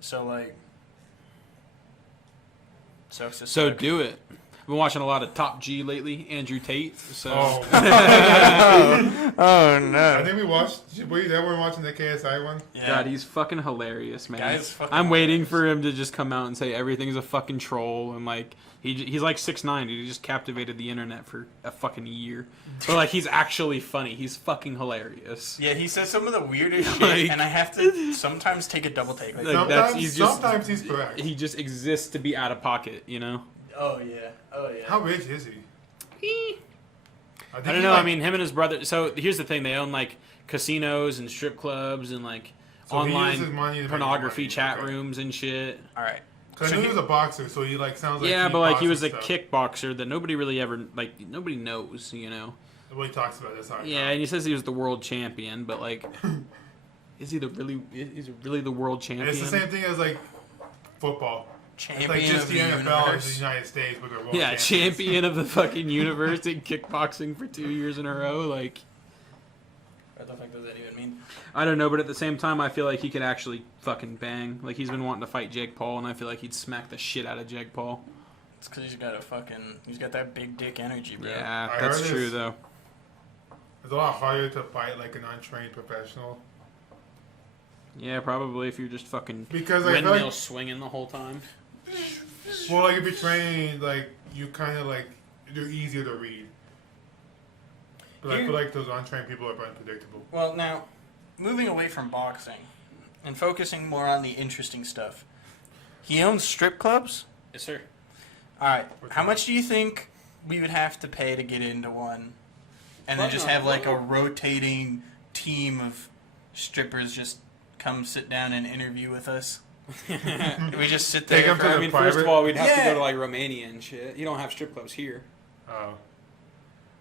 So like, sucks to So suck. do it. I've been watching a lot of Top G lately. Andrew Tate. So. Oh. Oh I no. think we watched. Were you there when we were watching the KSI one? Yeah. God, he's fucking hilarious, man. Guy's fucking I'm waiting hilarious. for him to just come out and say everything's a fucking troll, and like he's like 6'9", dude. He just captivated the internet for a fucking year. But like he's actually funny. He's fucking hilarious. Yeah, he says some of the weirdest shit, Like- and I have to sometimes take a double take. Like, Like, that's- Sometimes, he's just- sometimes he's correct. He just exists to be out of pocket, you know. oh yeah, oh yeah. How rich is he? I think don't he, know. like- I mean, him and his brother. So here's the thing: they own like casinos and strip clubs and like So he uses online money to make pornography money, chat okay. rooms and shit. All right. 'Cause I knew he was a boxer, so he like sounds like Yeah, he but like he was boxes a stuff. kickboxer that nobody really ever like. Nobody knows, you know. What he talks about this. Yeah, and he says he was the world champion, but like, is he really the world champion? And it's the same thing as like football. It's champion like just of the the NFL in the universe. United States with their world Yeah, champions. champion of the fucking universe in kickboxing for 2 years in a row. Like, What the fuck does that even mean? I don't know, but at the same time, I feel like he could actually fucking bang. Like, he's been wanting to fight Jake Paul, and I feel like he'd smack the shit out of Jake Paul. It's because he's got that big dick energy, bro. Yeah, I that's heard true, this. though. It's a lot harder to fight like an untrained professional. Yeah, probably if you're just fucking Because I feel windmill like, swinging the whole time. well, like if you're trained, like you kind of like they're easier to read. But I Here- feel like those untrained people are unpredictable. Well, now, moving away from boxing and focusing more on the interesting stuff. He owns strip clubs. Yes, sir. All right. What's How that? much do you think we would have to pay to get into one, and then just have like a rotating team of strippers just come sit down and interview with us? We just sit Take there. them For, to I the mean, first of private- all, we'd have to Yeah. go to like Romania and shit. You don't have strip clubs here. Oh.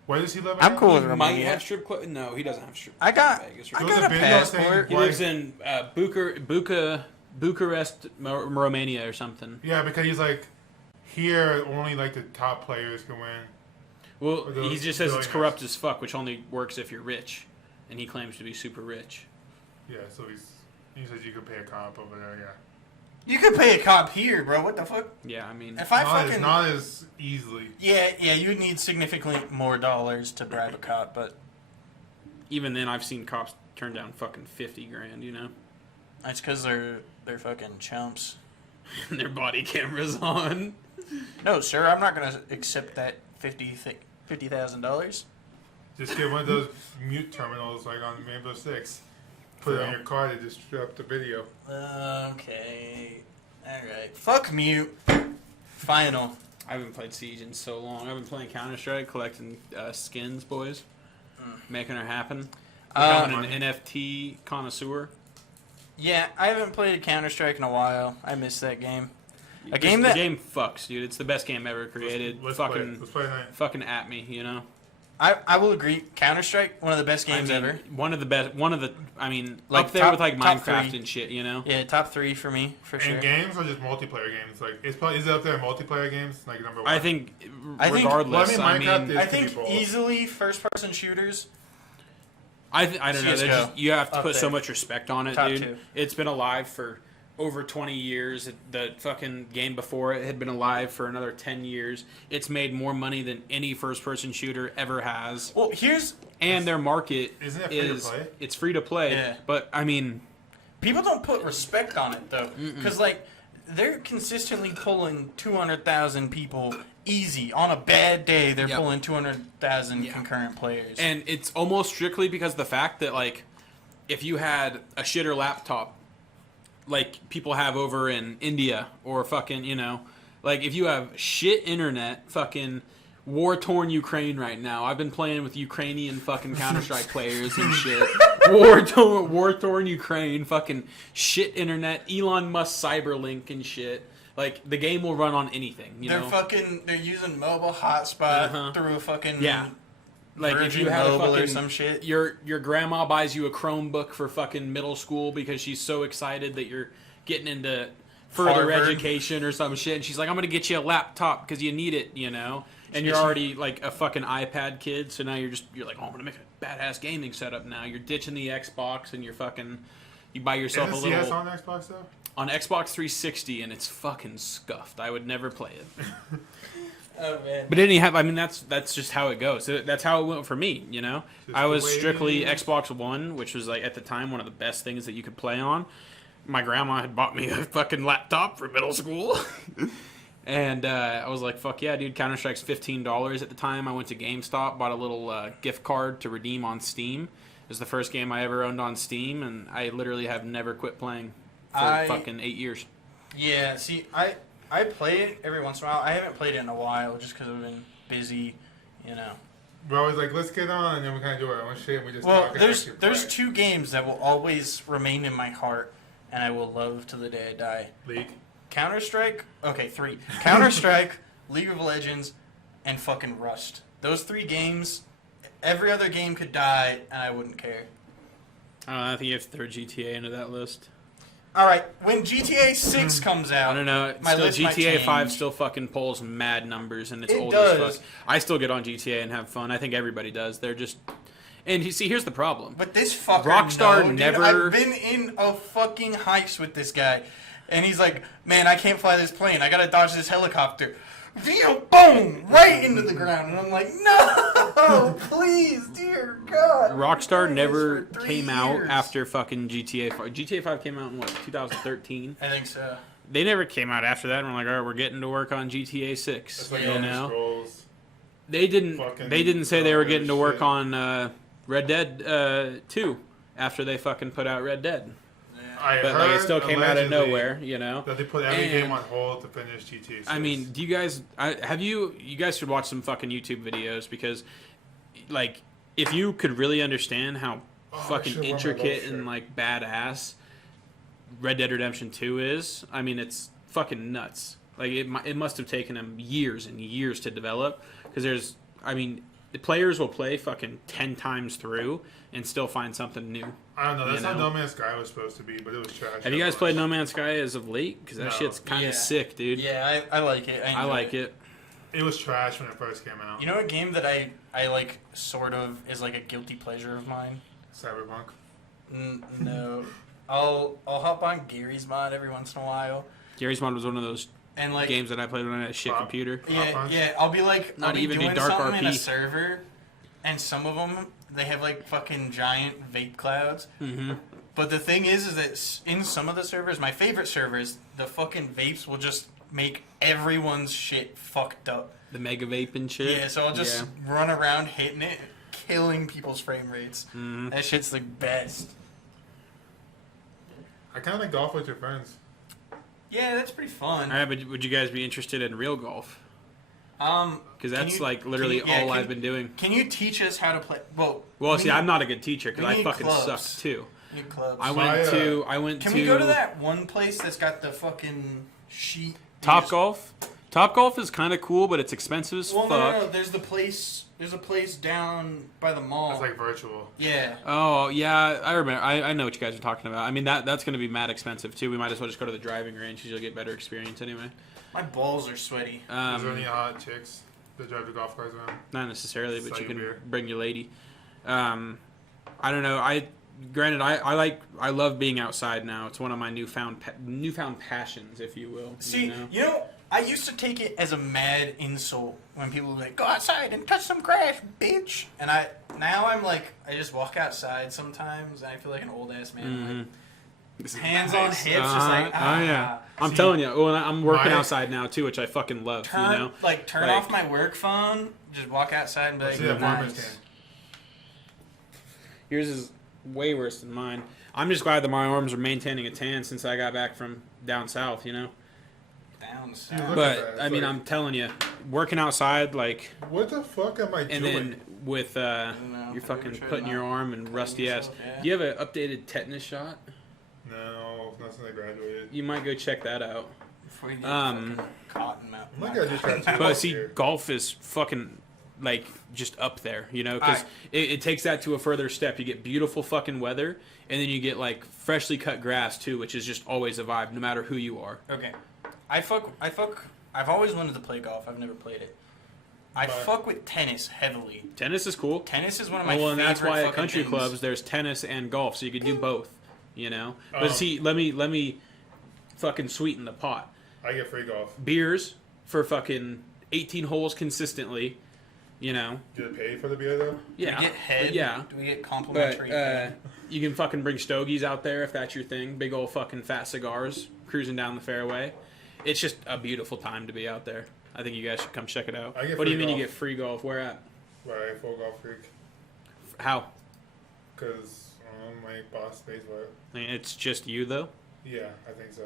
Where does he live? I'm again? cool with He Romania. might have strip club. No, he doesn't have strip. I got- clubs in Vegas, I There was got a video saying passport. He why- lives in Bucharest, Romania, or something. Yeah, because he's like here only like the top players can win. Well, Or those he just says it's billionaires. corrupt as fuck, which only works if you're rich, and he claims to be super rich. Yeah, so he says you could pay a comp over there. Yeah, You could pay a cop here, bro. What the fuck? Yeah, I mean, If I not fucking not as easily. yeah, you'd need significantly more dollars to bribe a cop, but even then, I've seen cops turn down fucking 50 grand, you know, that's because they're fucking chumps. and their body cameras on. No, sir, I'm not gonna accept that $50,000. Just get one of those mute terminals like on Rainbow Six. Put it on your car to disrupt the video. Okay, all right. Fuck mute. Final. I haven't played Siege in so long. I've been playing Counter Strike, collecting skins, boys, making her happen. Becoming an NFT connoisseur. Yeah, I haven't played Counter Strike in a while. I missed that game. A Just- game the that- game fucks, dude. It's the best game ever created. Let's fucking, play. Let's play tonight. fucking at me, you know. I will agree. Counter Strike, one of the best games I mean, ever. One of the best. One of the. I mean, Like up there top- with like top Minecraft three. and shit, you know. Yeah, top 3 for me for sure. In games or just multiplayer games? Like it's probably is it up there in multiplayer games like number one? I think, I think- regardless. well, I mean, Minecraft is- I to think be bold. easily first-person shooters. I don't know. CS:GO, Just, you have to up put so there. much respect on it, Top dude. 2. It's been alive for over 20 years. The fucking game before it had been alive for another 10 years. It's made more money than any first-person shooter ever has. Well, here's And their market Isn't it free to is play? it's free to play. Yeah. But I mean, people don't put respect on it though, because like they're consistently pulling 200,000 people easy on a bad day. They're Yep. pulling 200,000 Yeah. concurrent players. and it's almost strictly because of the fact that like if you had a shitter laptop like people have over in India or fucking, you know, like if you have shit internet, fucking war-torn Ukraine right now. I've been playing with Ukrainian fucking Counter-Strike players and shit. War-torn Ukraine, fucking shit internet, Elon Musk Cyberlink and shit. Like the game will run on anything, you know. they're using mobile hotspot Uh-huh. through a fucking Yeah. Like if Virgin you had a Mobile fucking or some shit. your grandma buys you a Chromebook for fucking middle school because she's so excited that you're getting into further Harvard. education or some shit, and she's like, "I'm gonna get you a laptop because you need it," you know. And you're already like a fucking iPad kid, so now you're like, "Oh, I'm gonna make a badass gaming setup now." You're ditching the Xbox and you buy yourself Isn't a little CS on Xbox though? on Xbox 360, and it's fucking scuffed. I would never play it. Oh man. But anyhow, I mean that's just how it goes. So that's how it went for me, you know. Just I the was way it strictly is. Xbox One, which was like at the time one of the best things that you could play on. My grandma had bought me a fucking laptop for middle school, and I was like, "Fuck yeah, dude!" Counter Strike's $15 at the time. I went to GameStop, bought a little gift card to redeem on Steam. It was the first game I ever owned on Steam, and I literally have never quit playing for fucking 8 years. Yeah, see, I play it every once in a while. I haven't played it in a while just because I've been busy, you know. We're always like, let's get on, and then we kind of do our own shit. And we just Well, talk and there's actually play. 2 games that will always remain in my heart, and I will love to the day I die. League. Counter-Strike? Okay, 3. Counter-Strike, League of Legends, and fucking Rust. Those 3 games, every other game could die, and I wouldn't care. I think you have to throw GTA into that list. All right, when GTA 6 comes out, I don't know. my Still, list might GTA 5 change. still fucking pulls mad numbers, and it's It old does. as fuck. I still get on GTA and have fun. I think everybody does. They're just... And you see, here's the problem. But this fucker, Rockstar no, dude. never- I've been in a fucking heist with this guy, and he's like, "Man, I can't fly this plane. I gotta dodge this helicopter." Via boom, right into the ground, and I'm like, "No, please, dear God." Rockstar I've been doing never this for 3 came out years. after fucking GTA 5. GTA 5 came out in, what, 2013? I think so. They never came out after that, and we're like, all right, we're getting to work on GTA 6. It's like you Elder know? Scrolls. They didn't Fucking They didn't say they were getting to work shit. on Red Dead 2 after they fucking put out Red Dead. I But like it heard, still came out of allegedly, nowhere, you know. That they put every And- game on hold to finish GTA 6. I mean, do you guys you guys should watch some fucking YouTube videos because like if you could really understand how Oh, I fucking should wear my intricate Love and shirt. like badass Red Dead Redemption 2 is, I mean it's fucking nuts. Like it must have taken them years and years to develop because the players will play fucking 10 times through and still find something new. I don't know. That's you how know? No Man's Sky was supposed to be, but it was trash. Have you guys played No Man's Sky as of late? Because that No. shit's kind of Yeah. sick, dude. Yeah, I like it. I enjoy like it. It was trash when it first came out. You know, a game that I like, sort of, is like a guilty pleasure of mine. Cyberpunk. No, I'll hop on Gary's mod every once in a while, Gary's Mod was one of those and like games that I played when I had a shit Pop. computer. Yeah, Punch? yeah. I'll be like, Not I'll be even do doing Dark something in a RP. server, and some of them they have like fucking giant vape clouds. Mm-hmm. But the thing is that in some of the servers, my favorite servers, the fucking vapes will just make everyone's shit fucked up. The Mega Vape and shit. Yeah, so I'll just run around hitting it, killing people's frame rates. Mhm. That shit's the best. I kind of like golf with your friends. Yeah, that's pretty fun. All right, but would you guys be interested in real golf? Because Can that's you- like literally can you- yeah, all can- I've been doing. Can you teach us how to play? Well, Well, we see, need- I'm not a good teacher because we I need fucking clubs. suck too. we need clubs. I My, went to I went Can to we go to that one place that's got the fucking sheet? Top Golf. Top Golf is kind of cool, but it's expensive as Well, fuck. no. There's the place. There's a place down by the mall. It's like virtual. Yeah. Oh yeah, I remember. I know what you guys are talking about. I mean that's going to be mad expensive too. We might as well just go to the driving range because you'll get better experience anyway. My balls are sweaty. Is there any hot chicks that drive the golf carts around? Not necessarily, but Sell you you can beer. bring your lady. I don't know. I love being outside now. It's one of my newfound passions, if you will. See, you know, I used to take it as a mad insult when people would be like, "Go outside and touch some grass, bitch." And now I'm like, I just walk outside sometimes, and I feel like an old ass man. Like, hands on hips, just like, oh yeah. I'm See, telling you, well, I'm working my- outside now too, which I fucking love. turn You know, turn Like- off my work phone, just walk outside and be like, See that Mormons nice. can. yours is way worse than mine. I'm just glad that my arms are maintaining a tan since I got back from down south. You know, Down Look south. at but that. I It's mean, like- I'm telling you, working outside like. What the fuck am I And doing? then with know. you're Have you fucking ever tried putting your not arm and cutting rusty ass. yourself? Yeah. Do you have an updated tetanus shot? No, not since I graduated. You might go check that out. Before you get Um, fucking cotton mouth. I'm like I just got two But bucks see, here. golf is fucking like just up there, you know, because Alright. it takes that to a further step. You get beautiful fucking weather, and then you get like freshly cut grass too, which is just always a vibe, no matter who you are. Okay. I've always wanted to play golf. I've never played it. I But- fuck with tennis heavily. Tennis is cool. Tennis is one of my Well, and favorite that's why at fucking country things. clubs there's tennis and golf, so you could do both. You know, but Um, see, let me fucking sweeten the pot. I get free golf. Beers for fucking 18 holes consistently. You know, Do they pay for the beer though? yeah, Do we get head? yeah. Do we get But complimentary head? you can fucking bring stogies out there if that's your thing. Big old fucking fat cigars cruising down the fairway. It's just a beautiful time to be out there. I think you guys should come check it out. I get What do you free mean you golf. get free golf? Where at? Right, full golf freak. How? Because my boss pays for it. I mean, it's just you though. Yeah, I think so.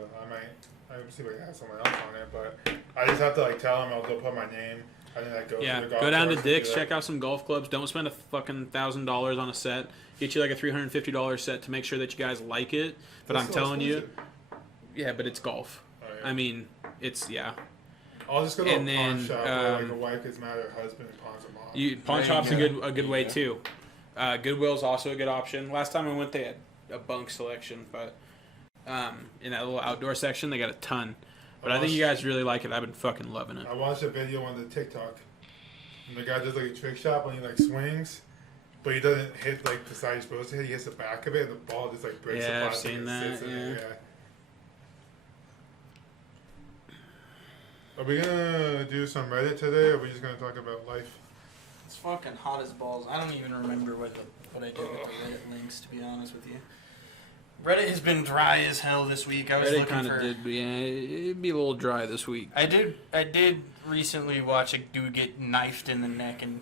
I see if I can have someone else on it, but I just have to like tell them I'll go put my name. And then I go Yeah, to the golf go down to course and Dick's, do that. check out some golf clubs. Don't spend a fucking $1,000 on a set. Get you like a $350 set to make sure that you guys like it. But That's I'm so telling you, expensive. yeah, but it's golf. Oh, yeah. I mean, it's yeah. I'll just go to and a then, pawn shop where like um, a wife gets mad at her husband and pawns him off. Pawn There you shop's a go. good way Yeah. too. Goodwill's also a good option. Last time I went, they had a bunk selection, but in that little outdoor section. They got a ton. But I think you guys really like it. I've been fucking loving it. I watched a video on the TikTok, and the guy does like a trick shot when he like swings, but he doesn't hit like the side he's supposed to hit. He hits the back of it, and the ball just like breaks Yeah, the I've plastic seen and that, sits in yeah. it. Yeah. Are we gonna do some Reddit today, or are we just gonna talk about life? It's fucking hot as balls. I don't even remember what I did with the Reddit links, to be honest with you. Reddit has been dry as hell this week. I was Reddit looking kind for. of did, yeah. It'd be a little dry this week. I did recently watch a dude get knifed in the neck and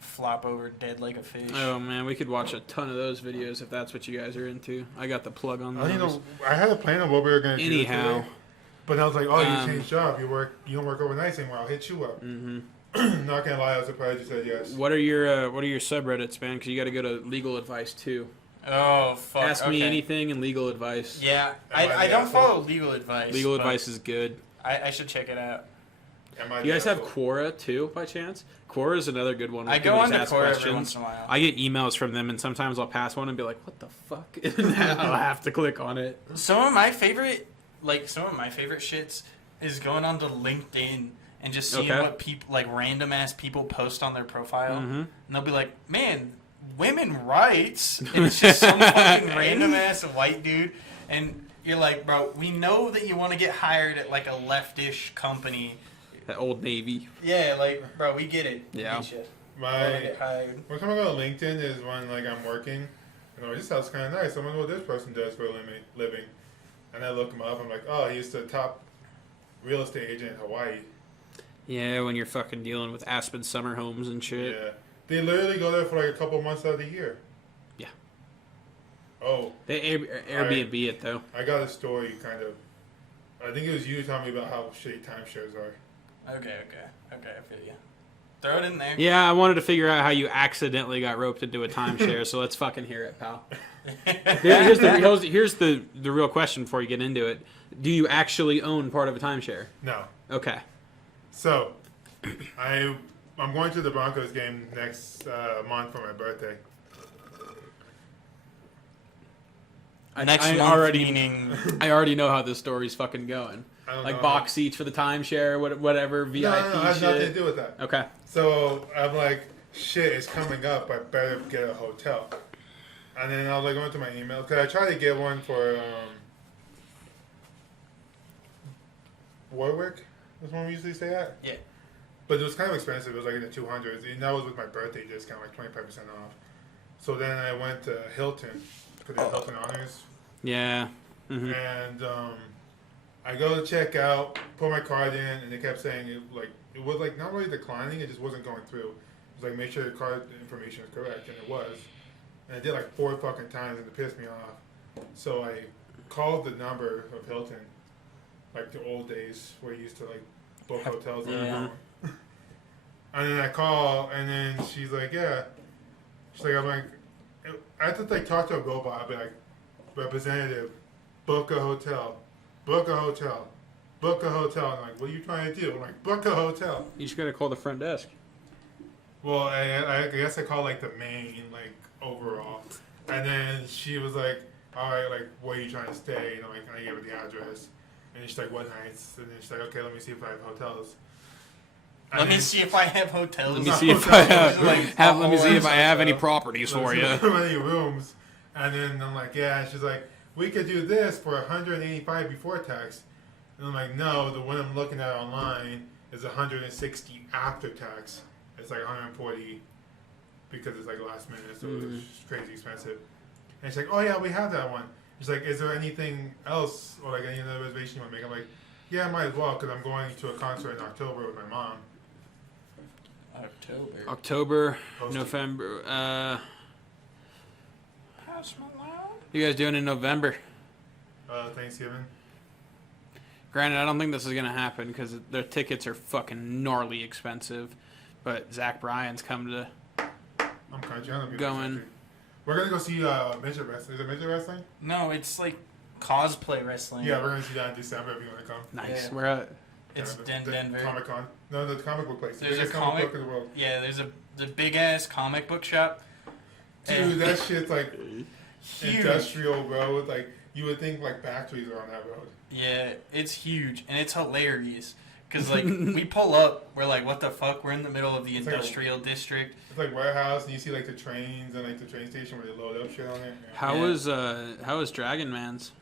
flop over dead like a fish. Oh man, we could watch a ton of those videos if that's what you guys are into. I got the plug on I don't those. know. I had a plan of what we were gonna do Anyhow. today, but I was like, oh, you Um, changed job. You don't work overnight anymore. I'll hit you up. Mm-hmm. Not gonna lie, I was surprised you said yes. What are your subreddits, man? Because you got to go to legal advice too. Oh fuck! Ask me okay. anything and legal advice. Yeah, Am I I the don't asshole? follow legal advice. Legal but advice is good. I should check it out. Am I You guys the have asshole? Quora too, by chance? Quora is another good one. where I go people on just to ask Quora every questions. once in a while. I get emails from them, and sometimes I'll pass one and be like, "What the fuck?" And I'll have to click on it. Some of my favorite shits is going onto LinkedIn and just seeing Okay. what people like random ass people post on their profile, Mhm. and they'll be like, "Man, women rights," and it's just some fucking random ass white dude, and you're like, "Bro, we know that you want to get hired at like a leftish company." That Old Navy. Yeah, like, bro, we get it. Yeah. We get wanna My get hired. one time I go to LinkedIn is when like I'm working, and this sounds kind of nice. I wonder what this person does for a living, and I look him up. I'm like, oh, he's the top real estate agent in Hawaii. Yeah, when you're fucking dealing with Aspen Summer Homes and shit. Yeah, they literally go there for like a couple months out of the year. Yeah. Oh, They Airbnb it though. I got a story kind of. I think it was you telling me about how shitty timeshares are. Okay, I feel you. Throw it in there. Yeah, I wanted to figure out how you accidentally got roped into a timeshare, so let's fucking hear it, pal. Here's the real question before you get into it. Do you actually own part of a timeshare? No. Okay. So, I'm going to the Broncos game next month for my birthday. Next I month, already meaning I already know how this story's fucking going. I don't Like know box seats for the timeshare, whatever VIP No, it has nothing to shit. do with that. Okay. So I'm like, shit, it's coming up. I better get a hotel. And then I was like going to my email because I tried to get one for Warwick. That's one we usually stay at. Yeah. But it was kind of expensive. It was like in the 200s, and that was with my birthday discount, like 25% off. So then I went to Hilton because they have Hilton Honors, Yeah. Hmm. and I go to check out, put my card in, and they kept saying it was like not really declining, it just wasn't going through. It was like make sure the card information is correct, and it was. And I did like 4 fucking times, and it pissed me off. So I called the number of Hilton, like the old days where you used to like book hotels on the Yeah. phone. And then I call, and then she's like, yeah. She's like, I'm like, I have to like talk to a robot. I'll be like, representative, book a hotel, book a hotel, book a hotel. I'm like, what are you trying to do? I'm like, book a hotel. You just gotta call the front desk. Well, I guess I called like the main, like overall. And then she was like, all right, like, where are you trying to stay? And I'm like, I gave her the address. And she's like, what nights? And then she's like, okay, let me see if I have hotels. And let me then- see if I have hotels. Let me not see if I hotels, have, like, let me see if I have any hotel. properties for you. There's so many rooms. And then I'm like, yeah. And she's like, we could do this for 185 before tax. And I'm like, no, the one I'm looking at online is 160 after tax. It's like 140 because it's like last minute, so it's crazy expensive. And she's like, oh yeah, we have that one. She's like, is there anything else or like any other reservation you want to make? I'm like, yeah, might as well because I'm going to a concert in October with my mom. October, Posted. November. Pass Malone? You guys doing in November? Thanksgiving. Granted, I don't think this is gonna happen because their tickets are fucking gnarly expensive. But Zach Bryan's come to. I'm country. I don't be Going. country. We're gonna go see midget wrestling. Is it midget wrestling? No, it's like cosplay wrestling. Yeah, we're gonna see that in December if you want to come. Nice. Yeah. We're at. It's Yeah, in Denver. Comic Con. No, the comic book place. The There's a biggest comic- book in the world. Yeah, there's the big ass comic book shop. Dude, And that shit's like huge. industrial, bro. Like You would think like factories are on that road. Yeah, it's huge and it's hilarious. Cause like we pull up, we're like, what the fuck? We're in the middle of the It's like a- industrial district. It's like warehouse, and you see like the trains and like the train station where they load up shit on it. Yeah. How was Dragon Man's?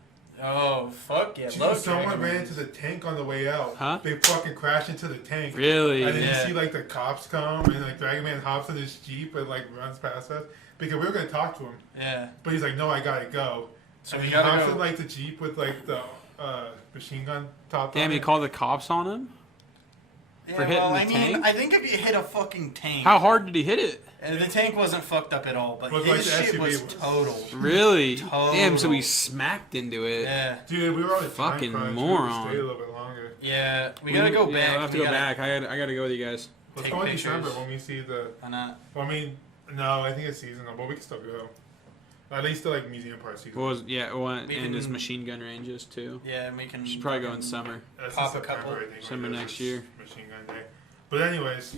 Oh fuck yeah! Dude, Love someone Dragon ran Balls. into the tank on the way out. Huh? They fucking crashed into the tank. Really? And then Yeah. you see like the cops come, and like Dragon Man hops in his jeep and like runs past us because we were gonna talk to him, Yeah. but he's like, "No, I gotta go." So and we he gotta hops go. in like the jeep with like the machine gun top. Damn, on he it. called the cops on him? Yeah, For hitting well, the I mean, tank? I think if you hit a fucking tank, How hard did he hit it? the tank wasn't fucked up at all, but But, his like, the shit SUV was was. total. Really? Total. Damn, so he smacked into it. Yeah, Dude, we were on a time Fucking crunch. moron. We stayed a little bit longer. yeah. We gotta go Yeah, back. I'll have to We go gotta- back. I gotta go with you guys. Let's Take go in pictures. December when we see the. Why not? Well, I mean, no, I think it's seasonal, but we can still go. At least to like museum part season. What was We and his can- machine gun ranges too. Yeah, and we can. Should probably go in fucking- summer. That's Pop in a couple. September, I think. when Summer it next is year. Machine Gun Day. But anyways,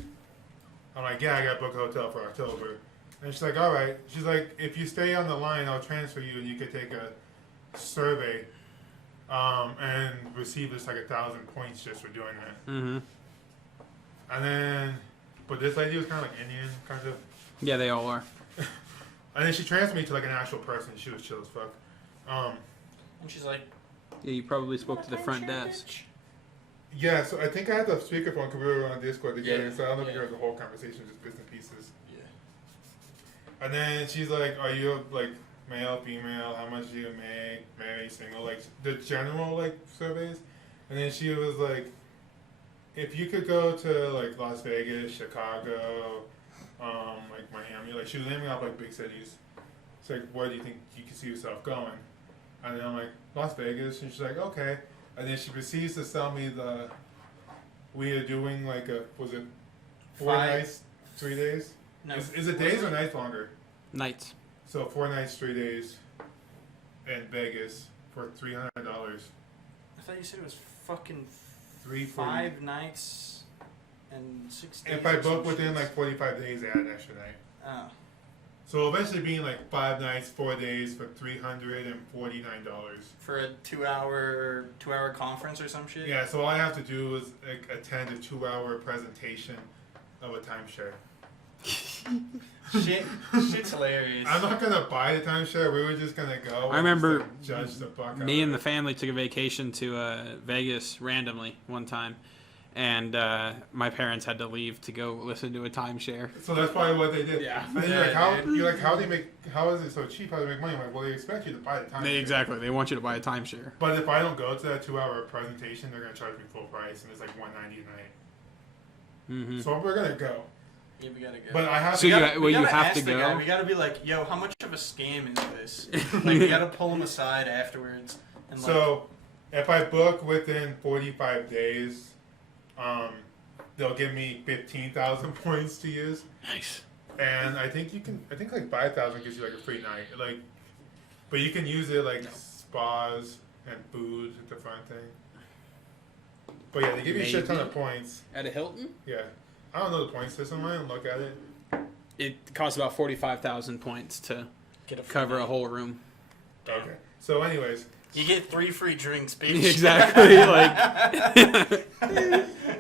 I'm like, yeah, I got to book a hotel for October. And she's like, all right. She's like, if you stay on the line, I'll transfer you, and you could take a survey, and receive just like 1,000 points just for doing that. Mm-hmm. And then, but this lady was kind of like Indian, kind of. Yeah, they all are. And then she transferred me to like an actual person. She was chill as fuck. And she's like, Yeah, you probably spoke to the front desk. Yeah, so I think I had the speakerphone because we were on Discord together, Yeah, so I don't know if you yeah. heard the whole conversation, just bits and pieces. yeah. And then she's like, "Are you like male, female? How much do you make? Married, single? Like the general like surveys." And then she was like, "If you could go to like Las Vegas, Chicago, like Miami, like she was naming off like big cities. It's like, where do you think you can see yourself going?" And then I'm like, "Las Vegas," and she's like, "Okay." And then she proceeds to sell me we are doing like was it 4 5 nights, 3 days? No. Is it days or nights longer? Nights. So 4 nights, 3 days in Vegas for $300. I thought you said it was fucking 340. 5 nights and 6 days. If I or some book within shit. like 45 days, I add an extra night. Oh. So eventually being like 5 nights, 4 days for $349. For a 2-hour conference or some shit. Yeah, so all I have to do is like, attend a 2-hour presentation of a timeshare. Shit's hilarious. I'm not gonna buy the timeshare. We were just gonna go. I remember and just, like, judge the fuck out Me of and it. the family took a vacation to Vegas randomly one time, and my parents had to leave to go listen to a timeshare. So that's probably what they did. Yeah. And then you're like, how do they make? How is it so cheap? How do they make money? I'm like, well, they expect you to buy the timeshare. Exactly. They want you to buy a timeshare. But if I don't go to that 2-hour presentation, they're gonna charge me full price, and it's like $190 a night. Mm-hmm. So we're gonna go. Yeah, we gotta go. But I have So to. you- We you gotta have ask to the go? guy. We gotta be like, yo, how much of a scam is this? Like, we gotta pull him aside afterwards. And like, So if I book within 45 days, they'll give me 15,000 points to use. Nice. And I think like 5,000 gives you like a free night. Like, but you can use it like spas and food at the front thing. But yeah, they give you a shit ton of points. At a Hilton? Yeah, I don't know the point system. I didn't look at it. It costs about 45,000 points to get a free cover a night. whole room. Okay. So, anyways, You get 3 free drinks, bitch. Exactly. Like.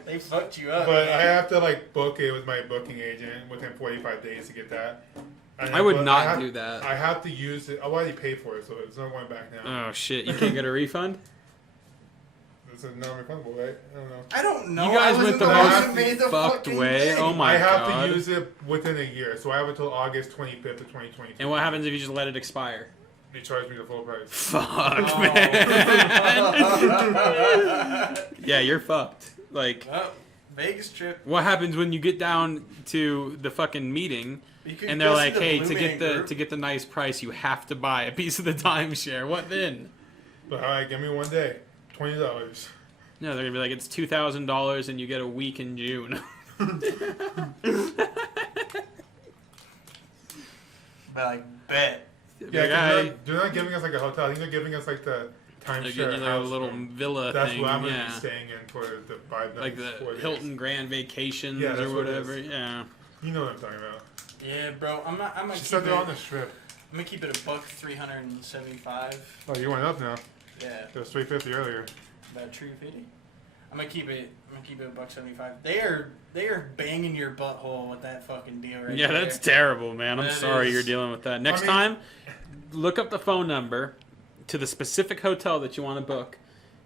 They fucked you up. but I man. have to like book it with my booking agent within 45 days to get that. And I would but not have- do that. I have to use it. I already paid for it, so it's not going back now. Oh shit! You can't get a refund. It's a non-refundable, right? I don't know. I don't know. You guys I went the wasn't most one who made the fucked fucking way. thing. Oh my I have god! to use it within a year, so I have until August 25th of 2022. And what happens if you just let it expire? They charge me the full price. Fuck, Oh. man. Yeah, you're fucked. Like, Well, Vegas trip. what happens when you get down to the fucking meeting You could and they're go see like, the "Hey, Blue to Man Group. get the nice price, you have to buy a piece of the timeshare." What then? But all right, give me one day, $20. No, they're gonna be like, "It's $2,000 and you get a week in June." But like, bet. Yeah, Like, 'cause they're not giving us like a hotel. I think they're giving us like the they're timeshare getting you like a house little room. villa That's thing. what I'm gonna Yeah. be staying in for the 5 nights. Like 4 the days. Hilton Grand Vacations Yeah, that's or what it whatever. is. Yeah. You know what I'm talking about. Yeah, bro. I'm not. I'm gonna She keep said they're it. on the strip. I'm gonna keep it a buck 375. Oh, you went up now. Yeah, It was 350 earlier. about 350. I'm gonna keep it a buck 75. They are banging your butthole with that fucking deal right Yeah, there. that's terrible, man. I'm That sorry is- you're dealing with that. Next mean- time, look up the phone number to the specific hotel that you want to book.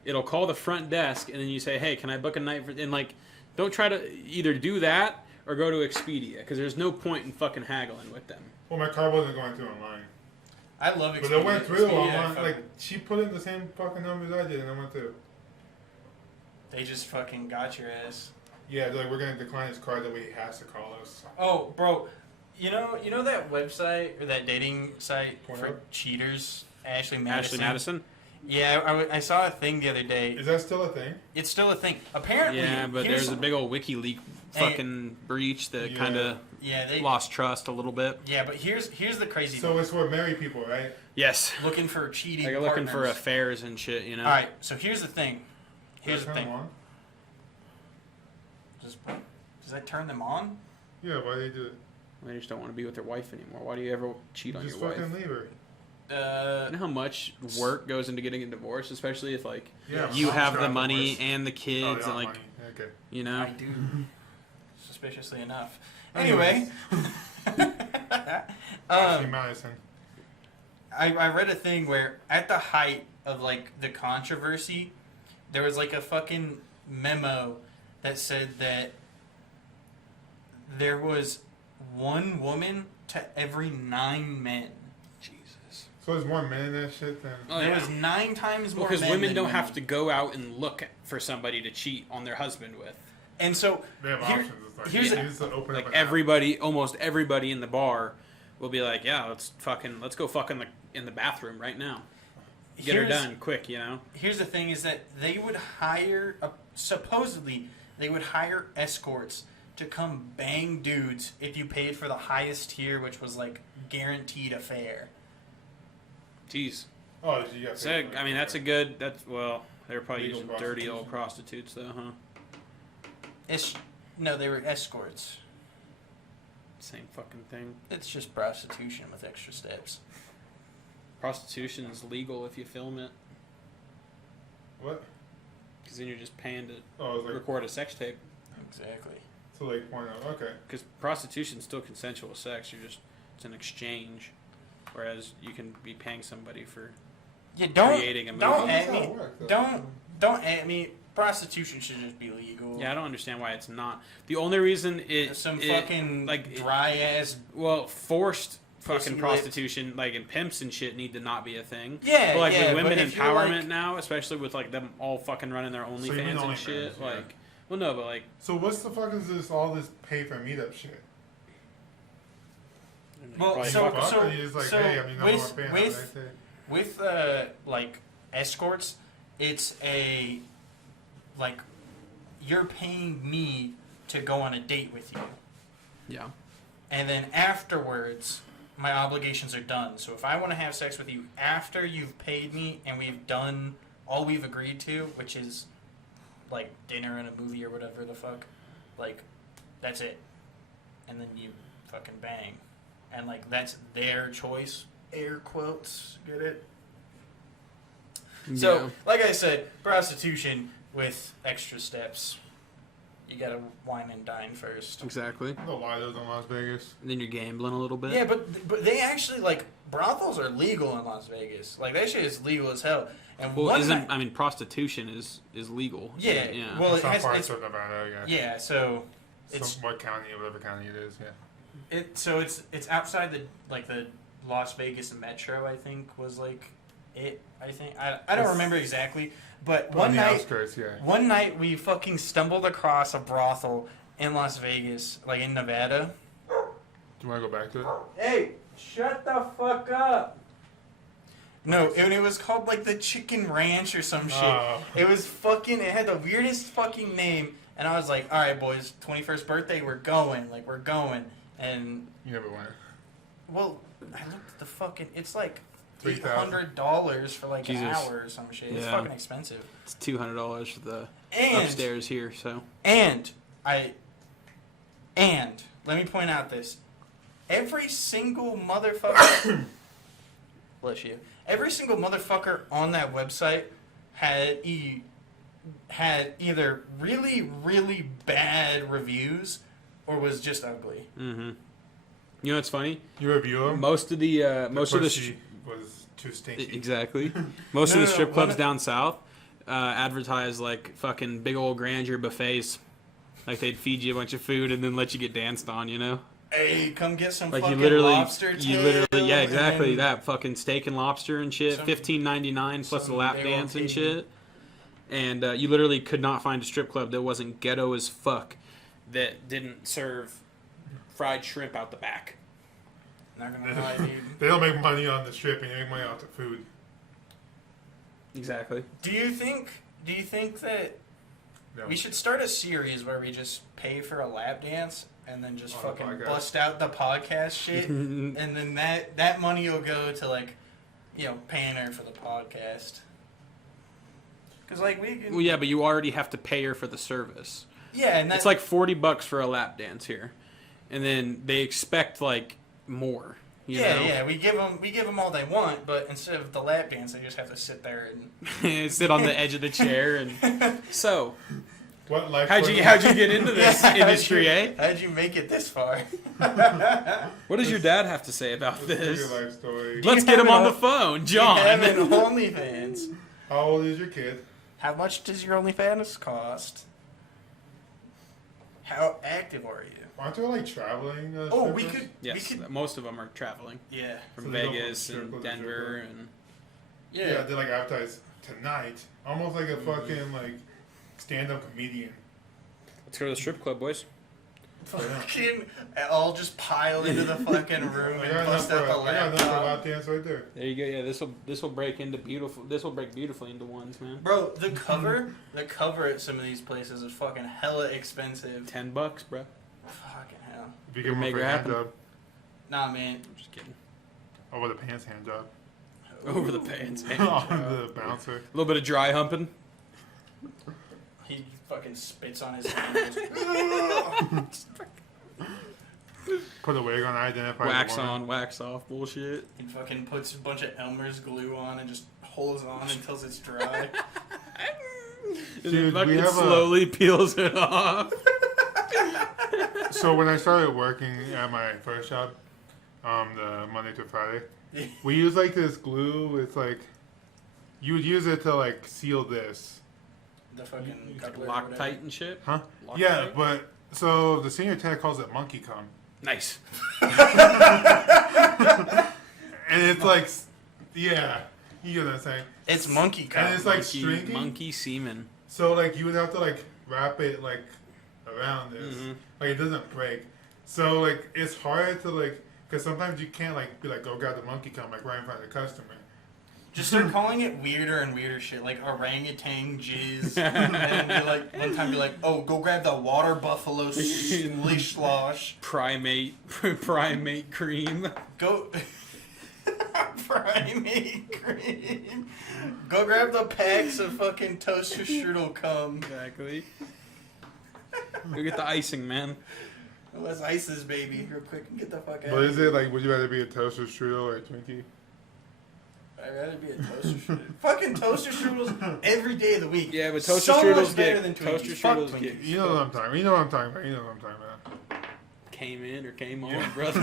It'll call the front desk, and then you say, "Hey, can I book a night for?" And like, don't try to either do that or go to Expedia because there's no point in fucking haggling with them. Well, my car wasn't going through online. I love Expedia. But it went through Expedia, online. fucking- Like, she put in the same fucking numbers I did, and it went through. they just fucking got your ass. Yeah, they're like, we're going to decline his card, that way he has to call us. Oh, bro, you know that website or that dating site for Pornhub? cheaters, Ashley Madison. Ashley Madison. Yeah, I saw a thing the other day. Is that still a thing? It's still a thing. Apparently, Yeah, but here's- there's a big old WikiLeaks fucking breach that Yeah. kind of yeah they lost trust a little bit. yeah, but here's the crazy So thing. it's for married people, right? Yes, Looking for cheating like looking for partners. affairs and shit. You know. All right, so here's the thing. Here's the Turn thing. them on? Does that turn them on? Yeah, why they do it? They just don't want to be with their wife anymore. Why do you ever cheat on Just your wife? fucking leave her. You know how much work goes into getting a divorce, especially if like Yeah, my you mom's have got the a money divorce. and the Oh, kids, yeah, and like money. Okay. you know. I do. Suspiciously enough. Anyway, Ashley Madison. I read a thing where at the height of like the controversy, there was like a fucking memo that said that there was one woman to every 9 men. Jesus. So there's more men in that shit than... Oh, There yeah. was 9 times more Because men women than don't women. have to go out and look for somebody to cheat on their husband with. And so They have here- options. It's like, here's you a- just open Like up an app. almost everybody in the bar will be like, "Yeah, let's go fuck in the bathroom right now. Get her here's- done quick," you know. Here's the thing: is that they would hire supposedly they would hire escorts to come bang dudes if you paid for the highest tier, which was like guaranteed a fare. Jeez. Oh, you got So, I mean, that's a good. They're probably Legal using dirty prostitution. old prostitutes, though, huh? No, they were escorts. Same fucking thing. It's just prostitution with extra steps. Prostitution is legal if you film it, What? because then you're just paying to Oh, it's like... record a sex tape. Exactly. So like porno. Okay. Because prostitution's still consensual sex. It's an exchange, whereas you can be paying somebody for. Yeah, don't Creating a movie. don't That's at how me. it works, though. Don't at me. Prostitution should just be legal. Yeah, I don't understand why it's not. The only reason Some it fucking like dry ass. forced Pussy fucking lips. prostitution, like in pimps and shit, need to not be a thing. Yeah, But like yeah, with but women if you're, empowerment like- now, especially with like them all fucking running their you mean OnlyFans and OnlyFans, shit, yeah. like, well, no, but like, So what's the fuck is this? All this pay for meetup shit? Well, probably so- Fuck, so- or you just like, so hey, I'm your number with- one fan. with- That's it. With like escorts, it's a like you're paying me to go on a date with you, yeah, and then afterwards my obligations are done. So if I want to have sex with you after you've paid me and we've done all we've agreed to, which is like dinner and a movie or whatever the fuck, like that's it, and then you fucking bang, and like that's their choice. Air quotes, get it? So, Yeah. like I said, prostitution with extra steps. You gotta wine and dine first. exactly. No lie, those in Las Vegas. And then you're gambling a little bit. Yeah, but they actually like brothels are legal in Las Vegas. Like that shit is legal as hell. And Well, one isn't night- prostitution is legal? Yeah, Yeah. well, it Some has, parts it's, of Nevada, yeah. yeah. So it's Some, what county, whatever county it is, yeah. it's outside the Las Vegas metro. I think was like it. I think I don't It's- remember exactly, but On one the night. outskirts, yeah. One night we fucking stumbled across a brothel in Las Vegas, like in Nevada. Do you want to go back to it? Hey, shut the fuck up. No, and it was called like the Chicken Ranch or some shit. Oh. It was fucking, it had the weirdest fucking name. And I was like, alright, boys, 21st birthday, we're going. Like, we're going. And, You never went. well, I looked at the fucking, it's like $3,000. $800 for like Jesus. an hour or some shit. It's Yeah. fucking expensive. It's $200 for the And upstairs here. So And let me point out this. Every single motherfucker Bless you. Every single motherfucker on that website had either really, really bad reviews or was just ugly. Mm-hmm. You know what's funny? You review them. Most of the pussy was too stinky. exactly. Most of the No, strip clubs one- down south advertise like fucking big old grandeur buffets. Like they'd feed you a bunch of food and then let you get danced on, you know? Hey, come get some Like fucking you literally, lobster tail. yeah, exactly and that fucking steak and lobster and shit, Some- $15.99 plus a some lap big old dance and pig. shit. And you literally could not find a strip club that wasn't ghetto as fuck that didn't serve fried shrimp out the back. Not gonna lie, dude. They don't make money on the stripping. They make money off the food. Exactly. Do you think that No. we should start a series where we just pay for a lap dance and then just On the fucking podcast? bust out the podcast shit, and then that money will go to like, paying her for the podcast. Cause like we can, Well, yeah, but you already have to pay her for the service. yeah, and that's It's like $40 for a lap dance here, and then they expect like more. You know? yeah, we give them all they want, but instead of the lap dance, they just have to sit there and Sit on the edge of the chair and so What life? how'd you get into this industry, eh? How'd you make it this far? What does your dad have to say about What's this? your life story? Let's get him on the phone, John. Having OnlyFans. How old is your kid? How much does your OnlyFans cost? How active are you? Aren't they like traveling? Oh, we strippers? could. Yes, We could. most of them are traveling Yeah. from So they go from Vegas strip and club to strip Denver club. and Yeah, they like advertise tonight, almost like a fucking like stand-up comedian. let's go to the strip club, boys. Fucking all just pile into the fucking room I and got bust enough out for the I got enough for a laptop. lap dance right there. There you go. Yeah, this will break into beautiful. This will break beautifully into ones, man. Bro, the cover at some of these places is fucking hella expensive. $10, bro. Fucking hell. If you give them Make a her hand happen. job Nah, man. I'm just kidding. over the pants hand job Over the pants. A on the bouncer. little bit of dry humping. He fucking spits on his hands. Put a wig on, identify the Wax woman. on, wax off bullshit. He fucking puts a bunch of Elmer's glue on and just holds on until it's dry. And Dude, then we fucking have a- slowly peels it off. So when I started working at my first job, the Monday to Friday, we use like this glue. It's like you would use it to like seal this, The fucking Like coupler or whatever. Loctite and shit. huh? Loctite? Yeah, but so the senior tech calls it monkey cum, Nice. and it's like, yeah, you get what I'm saying. It's monkey cum. And it's like Monkey, stringy. monkey semen. So like you would have to like wrap it like around this, Mhm. like it doesn't break. So like it's hard to like, because sometimes you can't like be like go grab the monkey cum like right in front of the customer. Just start calling it weirder and weirder shit, like orangutan jizz. And then be like, one time be like, oh, go grab the water buffalo leash slosh. Primate cream. Go. Primate cream. Go grab the packs of fucking toaster strudel cum. Exactly. Go get the icing, man. Let's ice this baby real quick and get the fuck out. But is it like, would you rather be a toaster strudel or a Twinkie? I'd rather be a toaster strudel. Fucking toaster strudels every day of the week. Yeah, but toaster so strudels much better get than Twinkies. toaster Fuck strudels Twinkies. get You know what I'm talking about. You know what I'm talking about. You know what I'm talking about. came in or came on, brother.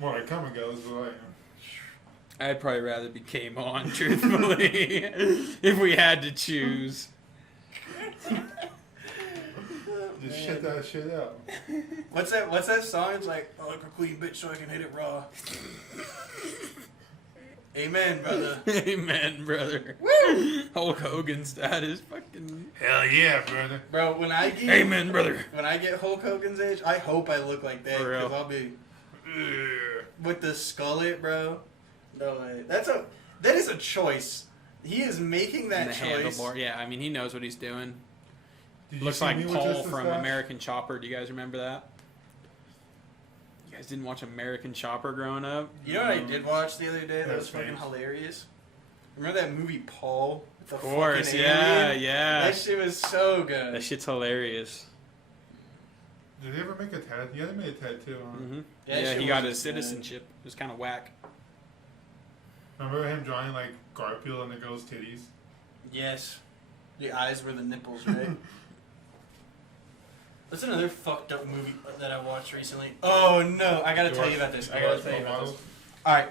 More like come and goes, but like, I'd probably rather be came on, truthfully, if we had to choose. just shit that shit out. What's that song? It's like, I like a clean bitch so I can hit it raw. Amen, brother. Amen, brother. Hulk Hogan status, fucking. Hell yeah, brother. Bro, when I get Amen, brother. when I get Hulk Hogan's age, I hope I look like that For real. because I'll be Ugh. with the skullet, bro. No way. That is a choice. He is making that And the choice. handlebar. Yeah, I mean, he knows what he's doing. Did you Looks see like me with Paul just a from stash? American Chopper. Do you guys remember that? You guys didn't watch American Chopper growing up? You know what I did watch the other day that That's was fucking strange. hilarious? Remember that movie Paul? With the Of course, fucking yeah, alien? yeah. That shit was so good. That shit's hilarious. Did they ever make a tattoo? Yeah, they made a tattoo on. Mm-hmm. That Yeah, shit he got wasn't his citizenship. It was kind of whack. Remember him drawing like Garfield on the girl's titties? Yes. The eyes were the nipples, right? That's another fucked up movie that I watched recently. Oh no, I gotta tell you about this. I gotta tell you about this. Alright.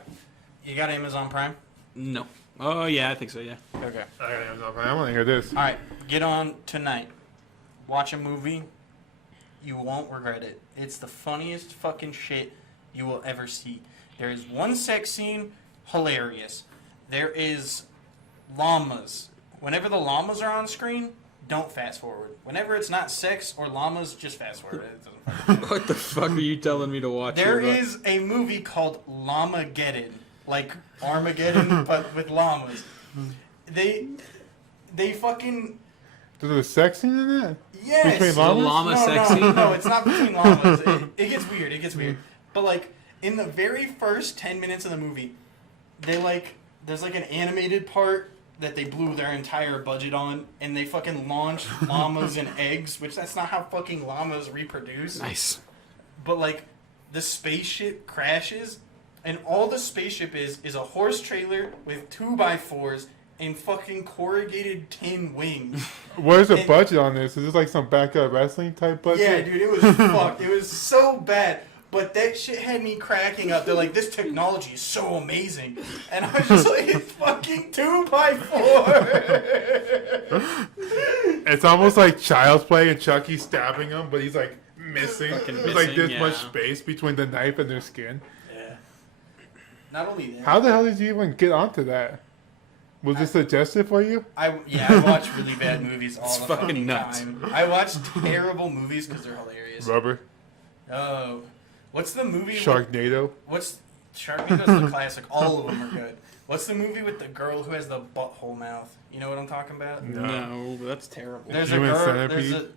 You got Amazon Prime? No. Oh yeah, I think so. Yeah. Okay. I want to hear this. Alright, get on tonight. Watch a movie. You won't regret it. It's the funniest fucking shit you will ever see. There is one sex scene, hilarious. There is llamas. Whenever the llamas are on screen, don't fast forward. Whenever it's not sex or llamas, just fast forward. It doesn't fucking matter. What the fuck are you telling me to watch? There here, bro? is a movie called Llamageddon, like Armageddon, but with llamas. They fucking There's a sex scene in that? yes. Between The llamas? llama no, sex no, scene? no, it's not between llamas. It gets weird. It gets weird. But like in the very first 10 minutes of the movie, there's like an animated part that they blew their entire budget on, and they fucking launched llamas and eggs, which that's not how fucking llamas reproduce. Nice. But like the spaceship crashes, and all the spaceship is a horse trailer with 2x4s and fucking corrugated tin wings. Where's the And- budget on this? Is this like some backyard wrestling type budget? Yeah, dude, it was fucked. It was so bad. But that shit had me cracking up. They're like, this technology is so amazing. And I was just like, it's fucking 2x4. It's almost like Child's Play and Chucky stabbing him, but he's like missing. Fucking There's like missing, this much yeah. space between the knife and their skin. Yeah. Not only that. How the hell did you even get onto that? Was this suggested for you? I watch really bad movies all It's the fucking fucking nuts. time. I watch terrible movies because they're hilarious. Rubber? Oh. What's the movie? Sharknado? What's Sharknado's the classic. All of them are good. What's the movie with the girl who has the butthole mouth? You know what I'm talking about? No, that's terrible. There's a Human girl. Centipede?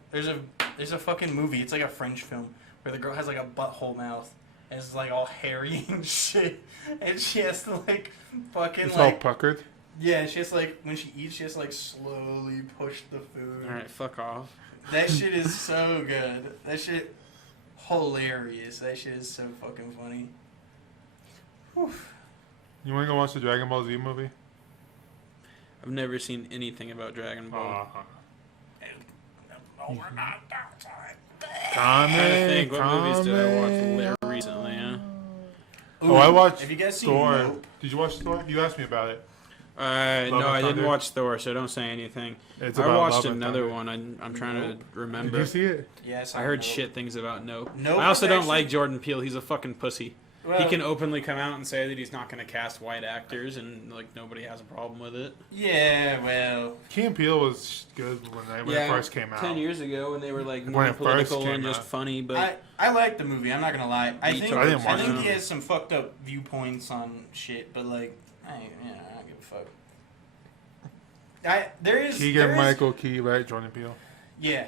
There's a fucking movie. It's like a French film where the girl has like a butthole mouth and it's like all hairy and shit, and she has to like fucking It's all like puckered. yeah. She has to, like when she eats, she has to like slowly push the food. All right, fuck off. That shit is so good. That shit hilarious. That shit is so fucking funny. Whew. You want to go watch the Dragon Ball Z movie? I've never seen anything about Dragon Ball. No, we're not outside. I'm trying to think, what movies did I watch recently? Huh? Oh, I watched Have you guys seen Thor. Nope? Did you watch Thor? You asked me about it. No, and I didn't Thunder? watch Thor, so don't say anything. It's I about watched Love and another Thunder. one. I'm trying to Did remember. you see it? Yes, I heard shit things about Nope. Nope I also is don't actually- like Jordan Peele. He's a fucking pussy. Well, He can openly come out and say that he's not going to cast white actors, and like nobody has a problem with it. Yeah, well, Key and Peele was good when it first came out. 10 years ago when they were like When more it first political came and just out. funny, but I like the movie. I'm not gonna lie. I Me think too. I didn't I watch think it. he has some fucked up viewpoints on shit, but like, I don't give a fuck. There is Keegan-Michael Key, right? Jordan Peele. Yeah,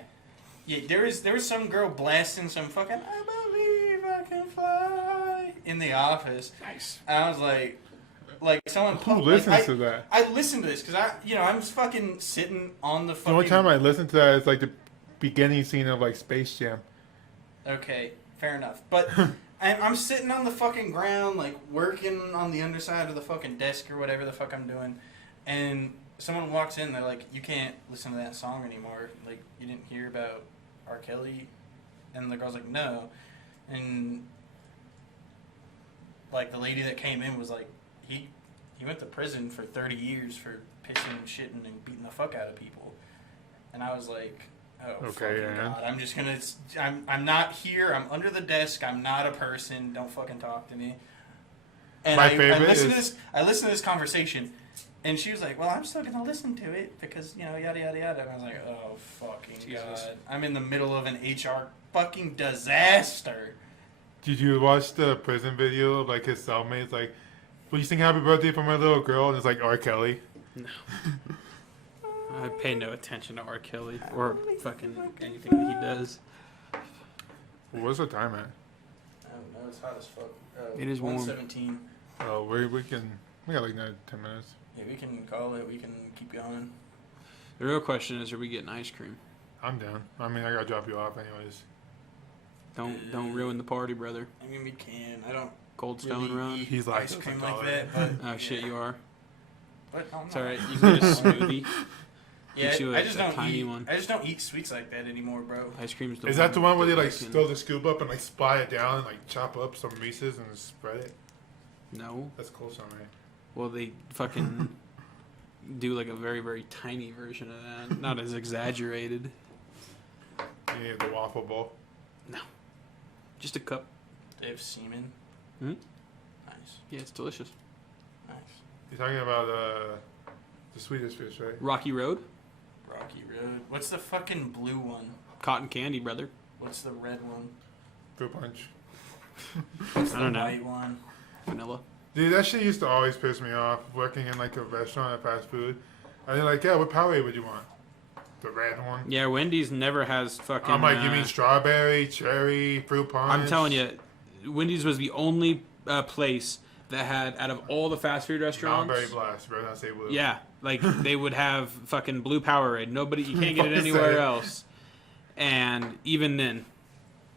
there was some girl blasting some fucking "I believe I can fly" in the office. nice. And I was like someone. Who like, listens to that? I listened to this because I'm just fucking sitting on the The fucking. only time I listen to that is like the beginning scene of like Space Jam. Okay, fair enough. But I'm sitting on the fucking ground, like working on the underside of the fucking desk or whatever the fuck I'm doing, and someone walks in. They're like, "You can't listen to that song anymore. Like, you didn't hear about R. Kelly?" And the girl's like, "No," and like the lady that came in was like, "He went to prison for 30 years for pissing and shitting and beating the fuck out of people," and I was like. Oh, Okay, fucking and? God. I'm just gonna. I'm not here. I'm under the desk. I'm not a person. Don't fucking talk to me. And My I favorite listened is- to this. I listened to this conversation, and she was like, "Well, I'm still gonna listen to it because yada yada yada." And I was like, "Oh fucking Jesus. God! I'm in the middle of an HR fucking disaster." Did you watch the prison video of like his cellmates like, "Will you sing Happy Birthday for my little girl?" And it's like R. Kelly. I pay no attention to R. Kelly or fucking anything that he does. What's the time at? I don't know. It's hot as fuck. It is warm. 1:17. Oh, we got like 10 minutes. Yeah, we can call it. We can keep going. The real question is, are we getting ice cream? I'm down. I mean, I gotta drop you off anyways. Don't ruin the party, brother. I mean, we can. I don't Cold Stone really Run. eat He's ice lactose cream like intolerant. that. But Oh shit, you are. But I'm It's not. alright. You can get a smoothie. Yeah, Get you I just a don't tiny eat. one. I just don't eat sweets like that anymore, bro. Ice cream's the Is that the one where they like can- throw the scoop up and like spy it down and like chop up some Reese's and spread it? No. That's Cold Stone, right? Well, they fucking do like a very, very tiny version of that. Not as exaggerated. You need the waffle bowl. Just a cup. They have semen. Hmm? Nice, Yeah, it's delicious. nice. You're talking about the Swedish fish, right? Rocky Road. Rocky Road. What's the fucking blue one? Cotton candy, brother. What's the red one? Fruit punch. What's I the don't know. white one? Vanilla. Dude, that shit used to always piss me off. Working in like a restaurant at fast food, and they're like, "Yeah, what Powerade would you want?" The red one. Yeah, Wendy's never has fucking. I'm like, "You mean strawberry, cherry, fruit punch?" I'm telling you, Wendy's was the only place that had, out of all the fast food restaurants. Strawberry blast, bro. Not say blue. Yeah, like they would have fucking blue Powerade. Nobody, you can't get it Fucking anywhere say it. else. And even then,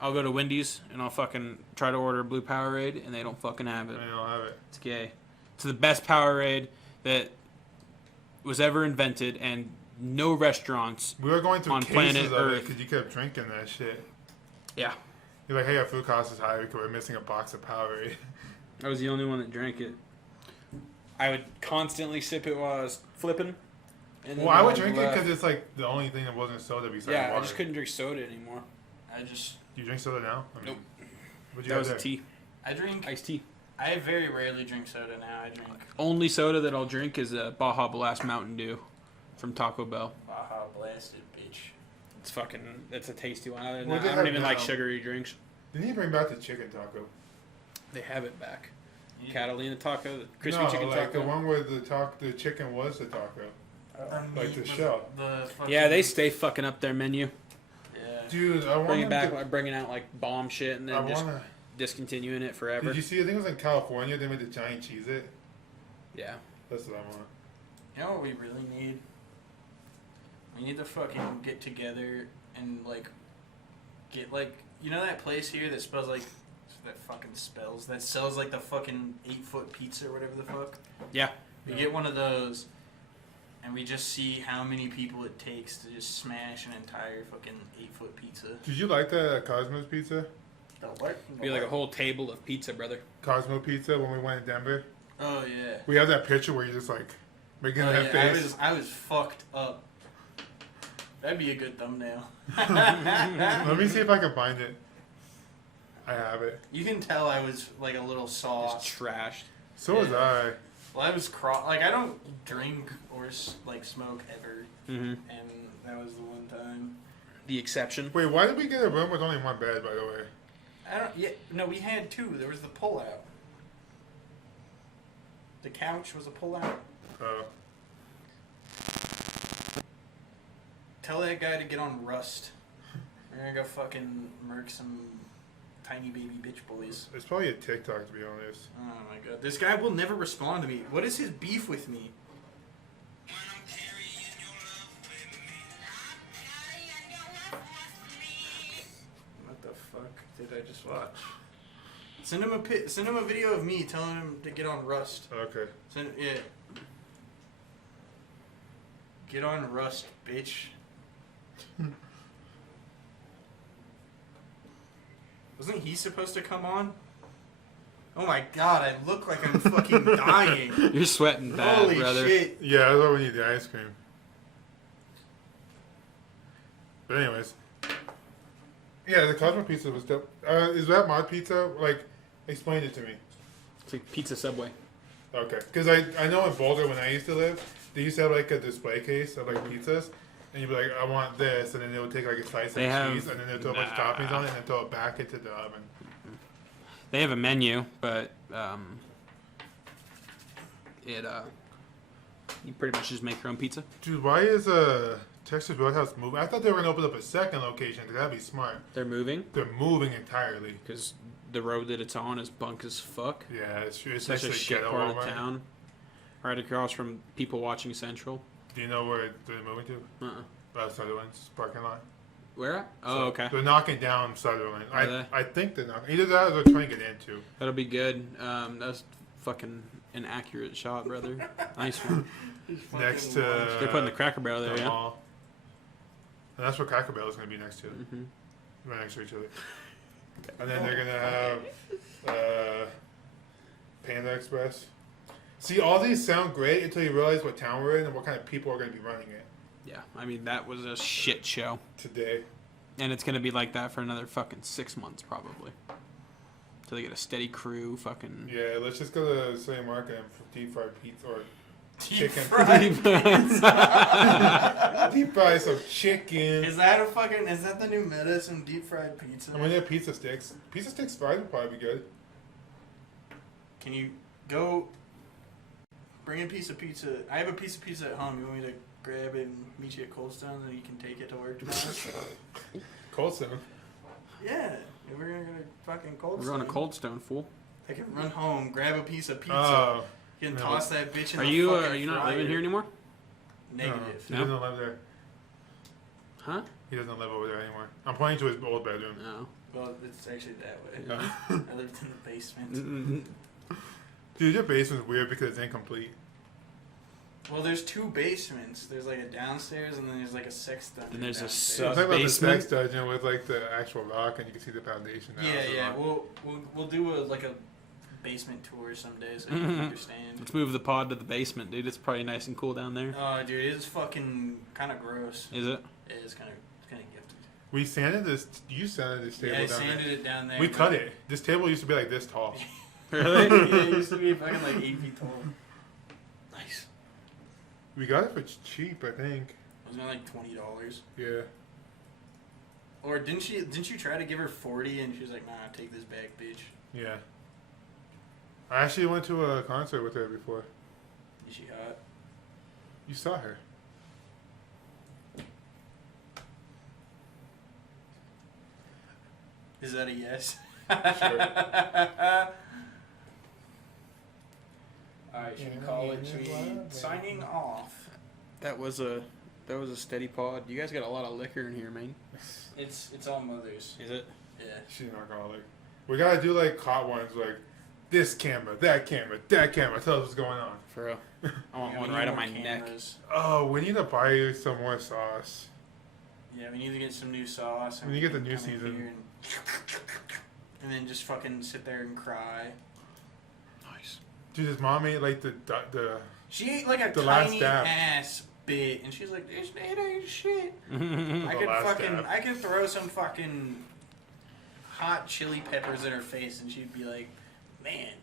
I'll go to Wendy's and I'll fucking try to order blue Powerade, and they don't fucking have it. I don't have it. It's gay. It's the best Powerade that was ever invented, and no restaurants. We were going through On cases planet of Earth. it because you kept drinking that shit. Yeah, You're like, "Hey, our food cost is high because we're missing a box of Powerade." I was the only one that drank it. I would constantly sip it while I was flipping. And Well, I would when drink it left- because it's like the only thing that wasn't soda besides Yeah, water. I just couldn't drink soda anymore. I just You drink soda now? I mean, Nope. What'd you That have was there? tea, I drink. iced tea. I very rarely drink soda now. I drink Only soda that I'll drink is a Baja Blast Mountain Dew from Taco Bell. Baja Blasted, bitch. It's fucking, it's a tasty one. Other than What that, do I they don't have even like now? sugary drinks. Didn't you bring back the chicken taco? They have it back. You- Catalina taco, the crispy no, chicken like taco. the one where the chicken was the taco. Like the meat shell. was The fucking, Yeah, they stay fucking up their menu. Yeah. Dude, I want Bring it them back to- by bringing out like bomb shit and I then just wanna. discontinuing it forever. Did you see? I think it was in California. They made the giant cheese it. Yeah. That's what I want. You know what we really need? We need to fucking get together and like get like you know that place here that spells like that sells like the fucking 8-foot pizza or whatever the fuck. Yeah. We Yeah. get one of those, and we just see how many people it takes to just smash an entire fucking 8-foot pizza. Did you like the Cosmos pizza? The what? Be like a whole table of pizza, brother. Cosmo pizza when we went to Denver. Oh yeah. We have that picture where you're just like making Oh, that yeah, face. I was fucked up. That'd be a good thumbnail. Let me see if I can find it. I have it. You can tell I was like a little Just sauced. trashed. So was Yeah. I. Well, I was like I don't drink or like smoke ever, Mm-hmm. and that was the one time. The exception. Wait, why did we get a room with only one bed, by the way? I don't. Yeah, no, we had two. There was the pull-out. The couch was a pull-out. Oh. Tell that guy to get on Rust. We're gonna go fucking murk some tiny baby bitch boys. It's probably a TikTok, to be honest. Oh my god, this guy will never respond to me. What is his beef with me? What the fuck did I just watch? Send him a video of me telling him to get on Rust. Okay. Yeah. Get on Rust, bitch. Wasn't he supposed to come on? Oh my god, I look like I'm fucking dying. You're sweating bad, Holy brother. shit. Yeah, that's why we need the ice cream. But anyways. Yeah, the Cosmo pizza was dope. Is that mod pizza? Like, explain it to me. It's like Pizza Subway. Okay. Because I know in Boulder, when I used to live, they used to have like a display case of like pizzas. And you'd be like, I want this. And then they would take like a slice They of have- cheese. And then they'd throw a bunch of toppings on it and then throw it back into the oven. They have a menu, but you pretty much just make your own pizza. Dude, why is Texas Roadhouse moving? I thought they were going to open up a second location. Because that'd be smart. They're moving They're moving entirely. because the road that it's on is bunk as fuck. Yeah, it's true. It's Such a like shit ghetto part of Walmart. town. Right across from People Watching Central. Do you know where they're moving to? Uh-uh. Sutherland's parking lot. Where? At? Oh, So okay. They're knocking down Sutherland. Are they? I think they're knocking. Either that or they're trying to get into. That'll be good. That's fucking an accurate shot, brother. Nice one. Next to They're putting the Cracker Barrel there, the yeah. mall. And that's where Cracker Barrel is going to be next to. Mm-hmm. Right next to each other. And then they're going to have Panda Express. See, all these sound great until you realize what town we're in and what kind of people are going to be running it Yeah, I mean that was a shit show, today. and it's gonna be like that for another fucking 6 months probably. Till they get a steady crew, fucking. Yeah, let's just go to City Market and deep fried pizza or Deep chicken. fried. Deep fry some chicken. Is that the new meta? Some deep fried pizza? I'm gonna get pizza sticks. Pizza sticks fries would probably be good. Can you go bring a piece of pizza? I have a piece of pizza at home. You want me to grab it and meet you at Cold Stone and you can take it to work tomorrow? Cold Stone. Yeah. We're gonna go to fucking Cold We're Stone. on a Cold Stone, fool. I can run home, grab a piece of pizza, Oh, you can no. toss that bitch in Are the you fucking not fryer. living here anymore? Negative. He No? doesn't live there. Huh? He doesn't live over there anymore. I'm pointing to his old bedroom. No. Well, it's actually that way. Yeah. I lived in the basement. Mm-mm. Dude, your basement's weird because it's incomplete. Well, there's two basements. There's like a downstairs and then there's like a sex dungeon. Then there's a downstairs. I'm talking about the basement? sex dungeon with like the actual rock and you can see the foundation. Now. Yeah, It's a yeah. rock. We'll do a basement tour someday so you can understand. Let's move the pod to the basement, dude. It's probably nice and cool down there. Oh, dude, it's fucking kind of gross. Is it? It is kind of gifted. We sanded this. You sanded this table Yeah, I down sanded there. it down there. We but- cut it. This table used to be like this tall. Really? Yeah, it used to be fucking like 8 feet tall. Nice. We got it for cheap, I think. Wasn't it like $20? Yeah. Or didn't you try to give her 40 and she was like, nah, take this back, bitch. Yeah. I actually went to a concert with her before. Is she hot? You saw her. Is that a yes? Sure. Alright, should we call it? Should we signing off? That was a steady pod. You guys got a lot of liquor in here, man. It's all mothers. Is it? Yeah. She's an alcoholic. We gotta do like hot ones, like this camera, that camera, that camera. Tell us what's going on. For real. I want Yeah, one we right need on my more neck. cameras. Oh, we need to buy you some more sauce. Yeah, we need to get some new sauce. And We need to get the can new come in season. here and then just fucking sit there and cry. Nice. Dude, his mom ate like the She ate like a The last tiny dab. ass bit, and she's like, "This ain't shit." I The could last fucking, dab. I could throw some fucking hot chili peppers in her face, and she'd be like, "Man,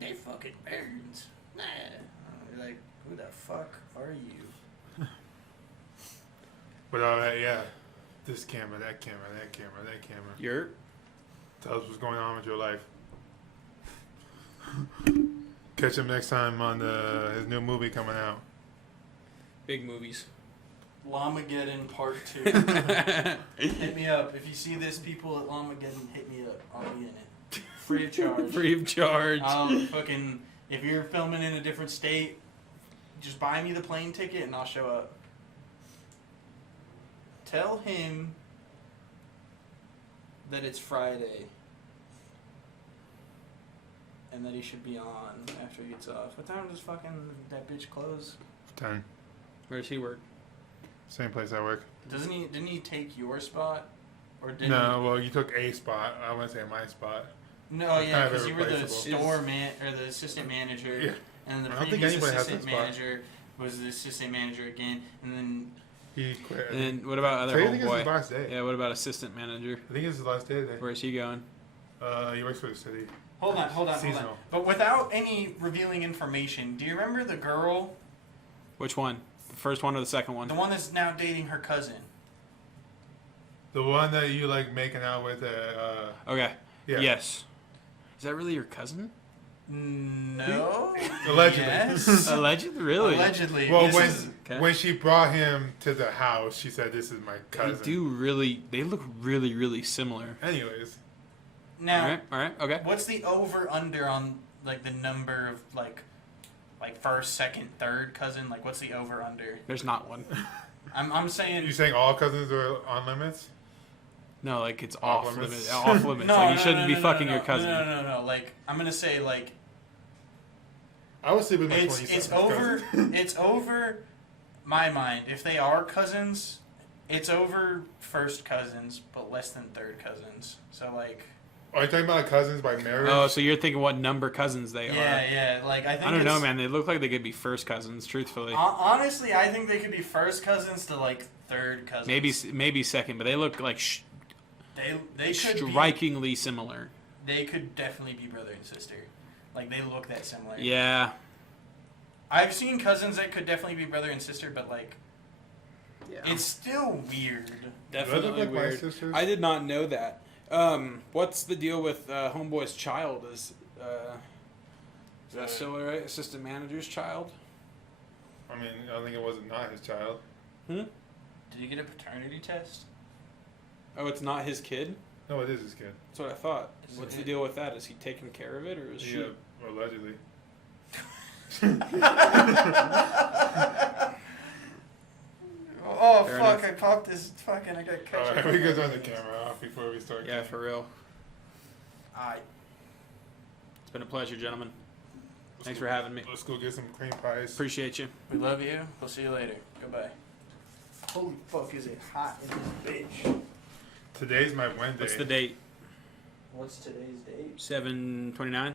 they fucking burns." Nah. I'd be like, "Who the fuck are you?" But yeah, this camera, that camera, that camera, that camera. You're Tell us what's going on with your life. Catch him next time on his new movie coming out. big movies. Lamageddon Part 2. Hit me up. If you see this, people at Lamageddon, hit me up. I'll be in it. Free of charge. Free of charge. Fucking, if you're filming in a different state, just buy me the plane ticket and I'll show up. Tell him that it's Friday and that he should be on after he gets off. What time does fucking that bitch close? 10. Where's he work? Same place I work. Didn't he take your spot? Or did No, well, you took a spot. I wouldn't say my spot. he? No, yeah, Kind of because you were the irreplaceable. store man or the assistant manager. Yeah. And the I don't think previous anybody has assistant that spot. manager was the assistant manager again, and then He quit. And what about other Today I think it's his homeboy? last day. Yeah, what about assistant manager? I think it's his last day today. Where's he going? He works for the city. hold on. Seasonal. But without any revealing information, do you remember the girl, Which one? The first one or the second one? the one that's now dating her cousin? The one that you like making out with. Okay. Yeah. Yes. Is that really your cousin? No. Allegedly. Yes. Allegedly? Really? Allegedly. Well, This is- Okay. when she brought him to the house, she said, "This is my They cousin." do really. They look really, really similar. Anyways, now, All right. Okay. what's the over under on like the number of like first, second, third cousin? Like, what's the over under? There's not one. I'm saying. You saying all cousins are on limits? No, like it's Off off limits. limits. Off limits. No, Like you no, shouldn't no, be no, fucking no, your cousin. No. Like I'm gonna say like I was sleeping with my it's 27th over. cousin. It's over my mind. If they are cousins, it's over first cousins, but less than third cousins. So like. Are you talking about like cousins by marriage? Oh, so you're thinking what number cousins they are? Yeah. Like I think. I don't know, it's- man. They look like they could be first cousins. Truthfully, Honestly, I think they could be first cousins to like third cousins. maybe second, but they look like they could strikingly similar. They could definitely be brother and sister. Like they look that similar. Yeah. I've seen cousins that could definitely be brother and sister, but like Yeah. it's still weird. Definitely like my weird. sisters? I did not know that. What's the deal with Homeboy's child? Is that still right? Assistant manager's child? I mean, I think it wasn't not his child. Did you get a paternity test? Oh, it's not his kid? No, it is his kid. That's what I thought. Is What's it? the deal with that? Is he taking care of it, or is she? Yeah, allegedly. Oh Fair fuck! enough. I popped this fucking. I got Alright, ketchup. we can turn the camera off before we start. Yeah, for real. Alright. It's been a pleasure, gentlemen. Thanks for having me. Let's go get some cream pies. Appreciate you. We love you. We'll see you later. Goodbye. Holy fuck! Is it hot in this bitch? Today's my Wednesday. What's the date? What's today's date? 7/29.